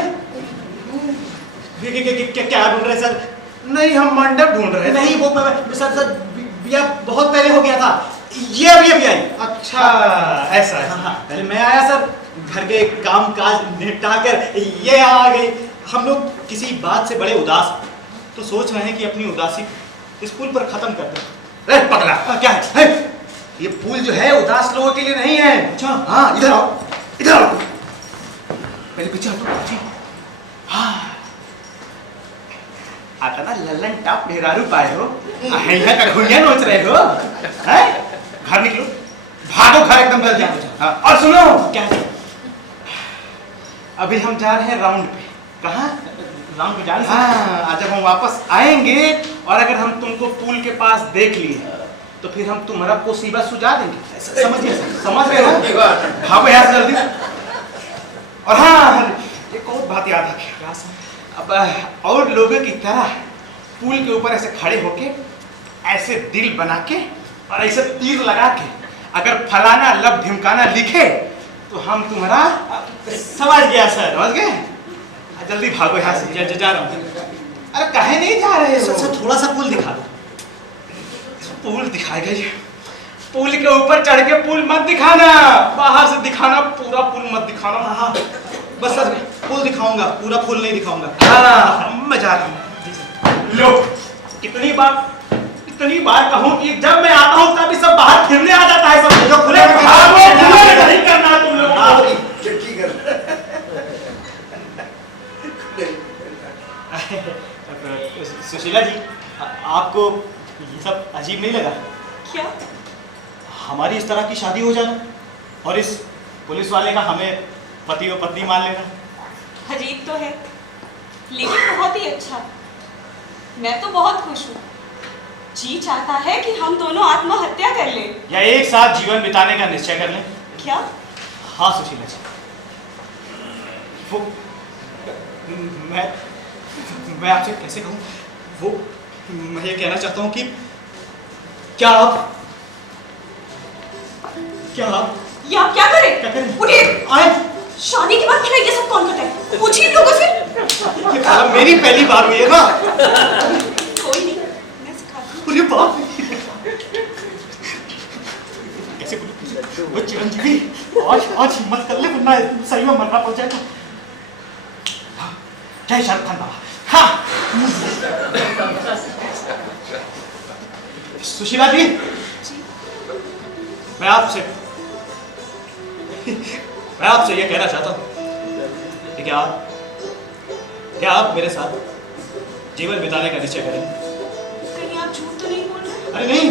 क्या ढूंढ रहे सर? नहीं, हम मंडप ढूंढ रहे थे। नहीं वो सर बिया बहुत पहले हो गया था, ये अभी आई। अच्छा, ऐसा है। हाँ, पहले मैं आया सर, घर के काम काज निपटा कर ये आ गई। हम लोग किसी बात से बड़े उदास हैं, तो सोच रहे हैं कि अपनी उदासी इस पुल पर खत्म कर दें। अरे पगला, क्या है? ये पुल जो है उदास लोगों के लिए नहीं है। अच्छा। हाँ, इधर आओ, इधर आओ। पहले पीछे हटो। हाँ, आता ना लल्लन टॉप ढेरारू पाए हो, अहिया का हुइया नोच रहे हो, हैं? घर निकलो, भागो घर एकदम जल्दी। हाँ, और सुनो, क्या है? अभी हम जा रहे हैं राउंड पे। कहाँ? राउंड पे जा रहे हैं? हाँ, जब हम वापस आएंगे और अगर हम तुमको पुल के पास देख लिए तो फिर हम तुम्हारा पोसीबा सुझा देंगे। समझ रहे हो? भागो यहाँ से जल्दी। और हाँ, एक और बात याद रखिए। अब और लोगों की तरह पुल के ऊपर ऐसे खड़े होके ऐसे दिल बना के और ऐसे तीर लगा के अगर फलाना लब ढिमकाना लिखे तो हम तुम्हारा समझ गया सर। समझ गए? जल्दी भागो यहाँ से। जा रहा हूँ। अरे कहे नहीं जा रहे हो? सर थोड़ा सा पुल दिखा दो। पुल दिखाएगा ये? पुल के ऊपर चढ़ के पुल मत दिखाना, बाहर से दिखाना, पूरा पुल मत दिखाना। हाँ, बस सर पुल दिखाऊंगा, पूरा पुल नहीं दिखाऊंगा। हाँ, मैं जा रहा हूँ। लो, कितनी बार कहूँ कि जब मैं आता हूँ तभी सब बाहर फिरने आ जाता है। सब जो खुले नहीं करना तुम लोग। सुशीला जी, आपको ये सब अजीब नहीं लगा? क्या? हमारी इस तरह की शादी हो जाना और इस पुलिस वाले का हमें पति और पत्नी मान लेना। अजीब तो है, लेकिन बहुत ही अच्छा। मैं तो बहुत खुश हूँ। जी चाहता है कि हम दोनों आत्महत्या कर लें। या एक साथ जीवन बिताने का निश्चय कर लें। क्या? हाँ सुशीला जी, वो मैं आपसे कैसे कहूँ, वो मैं ये कहना चाहता हूँ कि क्या आप ये आप क्या करें? क्या करें? उठिए। आए। शादी के बाद भला ये सब कौन करता है? पूछिए लोगों से। ये खाना मेरी पहली बार हुई है ना। कोई नहीं, मैं सिखाती हूँ। अरे बाप, कैसे बोलूं? वो चिरंजीवी, आज हिम्मत कर ले वरना सही में मरना पड़ जाएगा। जय शाहरुख खान बाबा। हाँ सुशीला जी, मैं आपसे ये कहना चाहता हूँ कि क्या आप मेरे साथ जीवन बिताने का निश्चय करें? कहीं आप झूठ तो नहीं बोल रहे? अरे नहीं,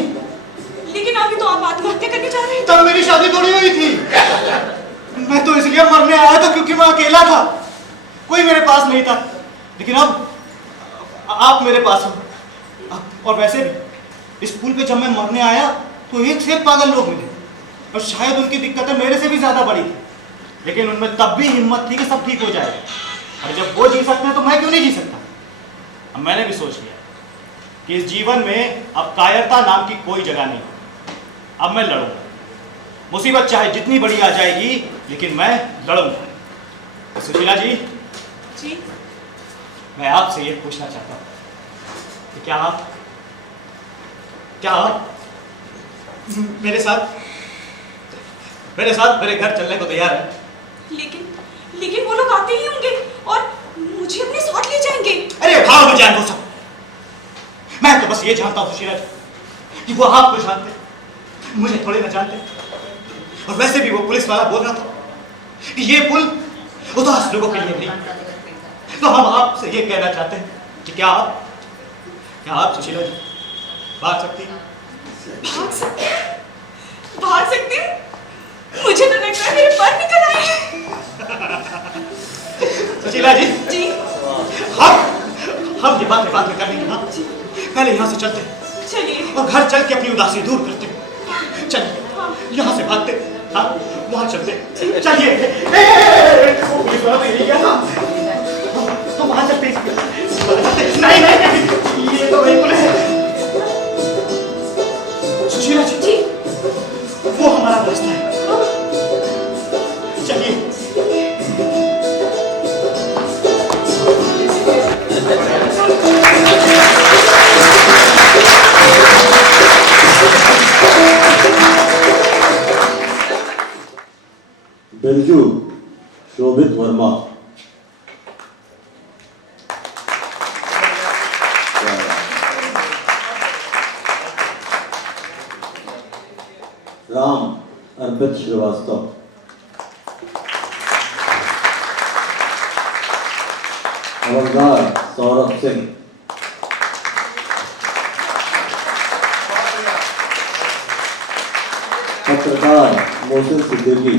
लेकिन अभी तो आप आत्महत्या करने जा रहे हैं। तब मेरी शादी थोड़ी हुई थी। मैं तो इसलिए मरने आया था क्योंकि मैं अकेला था, कोई मेरे पास नहीं था। लेकिन अब आप मेरे पास हो। और वैसे भी इस पुल पे जब मैं मरने आया तो एक से एक पागल लोग मिले और शायद उनकी दिक्कतें मेरे से भी ज्यादा बड़ी थी, लेकिन उनमें तब भी हिम्मत थी कि सब ठीक हो जाएगा। और जब वो जी सकते हैं तो मैं क्यों नहीं जी सकता? अब मैंने भी सोच लिया कि इस जीवन में अब कायरता नाम की कोई जगह नहीं। अब मैं लड़ूंगा, मुसीबत चाहे जितनी बड़ी आ जाएगी लेकिन मैं लड़ूंगा। सुशीला जी, जी, मैं आपसे ये पूछना चाहता हूँ क्या आप मेरे साथ मेरे घर चलने को तैयार है? लेकिन वो लोग आते ही होंगे और मुझे अपने साथ ले जाएंगे। अरे भाव में जान दो सब। मैं तो बस ये जानता हूँ सुशीला जी कि वो आपको जानते, मुझे थोड़े ना जानते। और वैसे भी वो पुलिस वाला बोल रहा था कि ये पुल उदास लोगों के लिए नहीं। तो हम आपसे ये कहना चाहते हैं कि क्या आप सुशीला जी भाग सकती हैं? भाग सकती हूँ? मुझे तो लगता है मेरे पर निकल आए हैं। सुशीला जी जी हम ये बात में कर लेंगे। हाँ पहले यहाँ से चलते हैं। चलिए। और घर चल के अपनी उदासी दूर करते हैं। चलिए यहाँ से भागते, हाँ वहाँ चलते। चलिए पुलिस वाला तो यही क्या था, हम वहाँ चलते। नहीं ये तो वही पुलिस है। सुशीला जी वो हमारा रास्ता है। चलिए। बिरजू शोभित वर्मा। राम अर्पित श्रीवास्तव। हवलदार सौरभ सिंह। पत्रकार मोहसिन सिद्दीकी।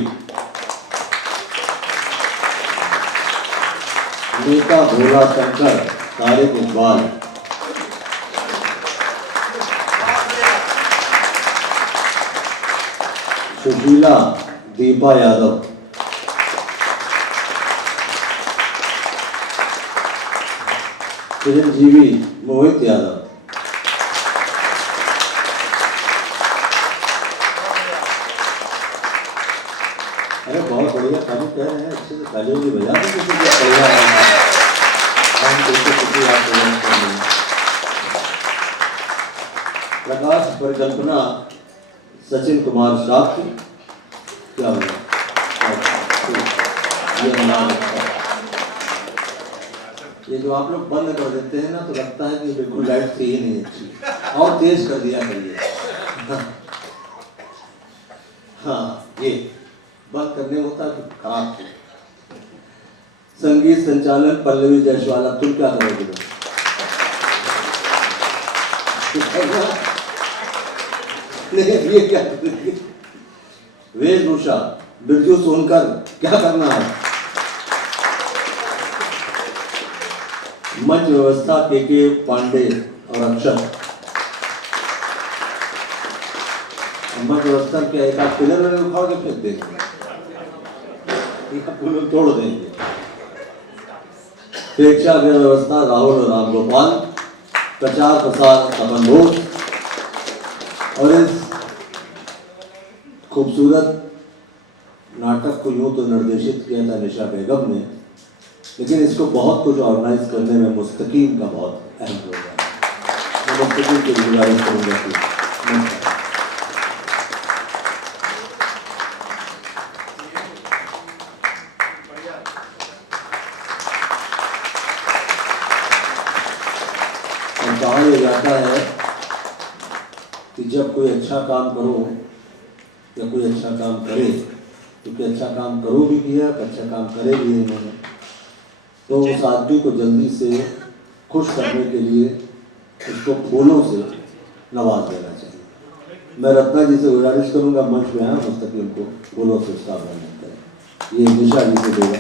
नेता भोला शंकर तारिक इकबाल। सुशीला दीपा यादव। चिरंजीवी मोहित यादव। अरे बहुत बढ़िया ताली कह रहे हैं, अच्छे से तालियों की बजा दें किसी को बढ़िया है। प्रकाश परिकल्पना सचिन कुमार शास्त्री। क्या हुआ? ये जो आप लोग बंद कर देते हैं ना तो लगता है कि बिल्कुल लाइट थी ही नहीं अच्छी, और तेज कर दिया करिए। हाँ ये बंद करने होता है तो खराब। संगीत संचालन पल्लवी जायसवाल। तुम क्या करोगे? नहीं ये क्या करोगे? वेशभूषा बिरजू सोनकर। क्या करना है? मंच व्यवस्था के पांडे और अक्षर। मंच व्यवस्था के एक आध पिलर में उखाड़ के फेंक देंगे, तोड़ देंगे। प्रेक्षागृह व्यवस्था राहुल और राम गोपाल। प्रचार प्रसार तपन घोष। और इस खूबसूरत नाटक को यूं तो निर्देशित किया था निशा बेगम ने, लेकिन इसको बहुत कुछ ऑर्गेनाइज करने में मुस्तकीम का बहुत अहम रोल है। मैं मुस्तकीम की गुजारिश करूंगा कि कहा यह जाता है कि जब कोई अच्छा काम करो या कोई अच्छा काम करे, क्योंकि अच्छा काम करो भी किया, अच्छा काम करे भी इन्होंने, तो उस आदमी को जल्दी से खुश करने के लिए उसको फूलों से नवाज देना चाहिए। मैं रत्ना जी से गुजारिश करूंगा मंच में आए मुस्तकीम को फूलों से उसका अभिनंदन करें। ये निशा जी से देगा।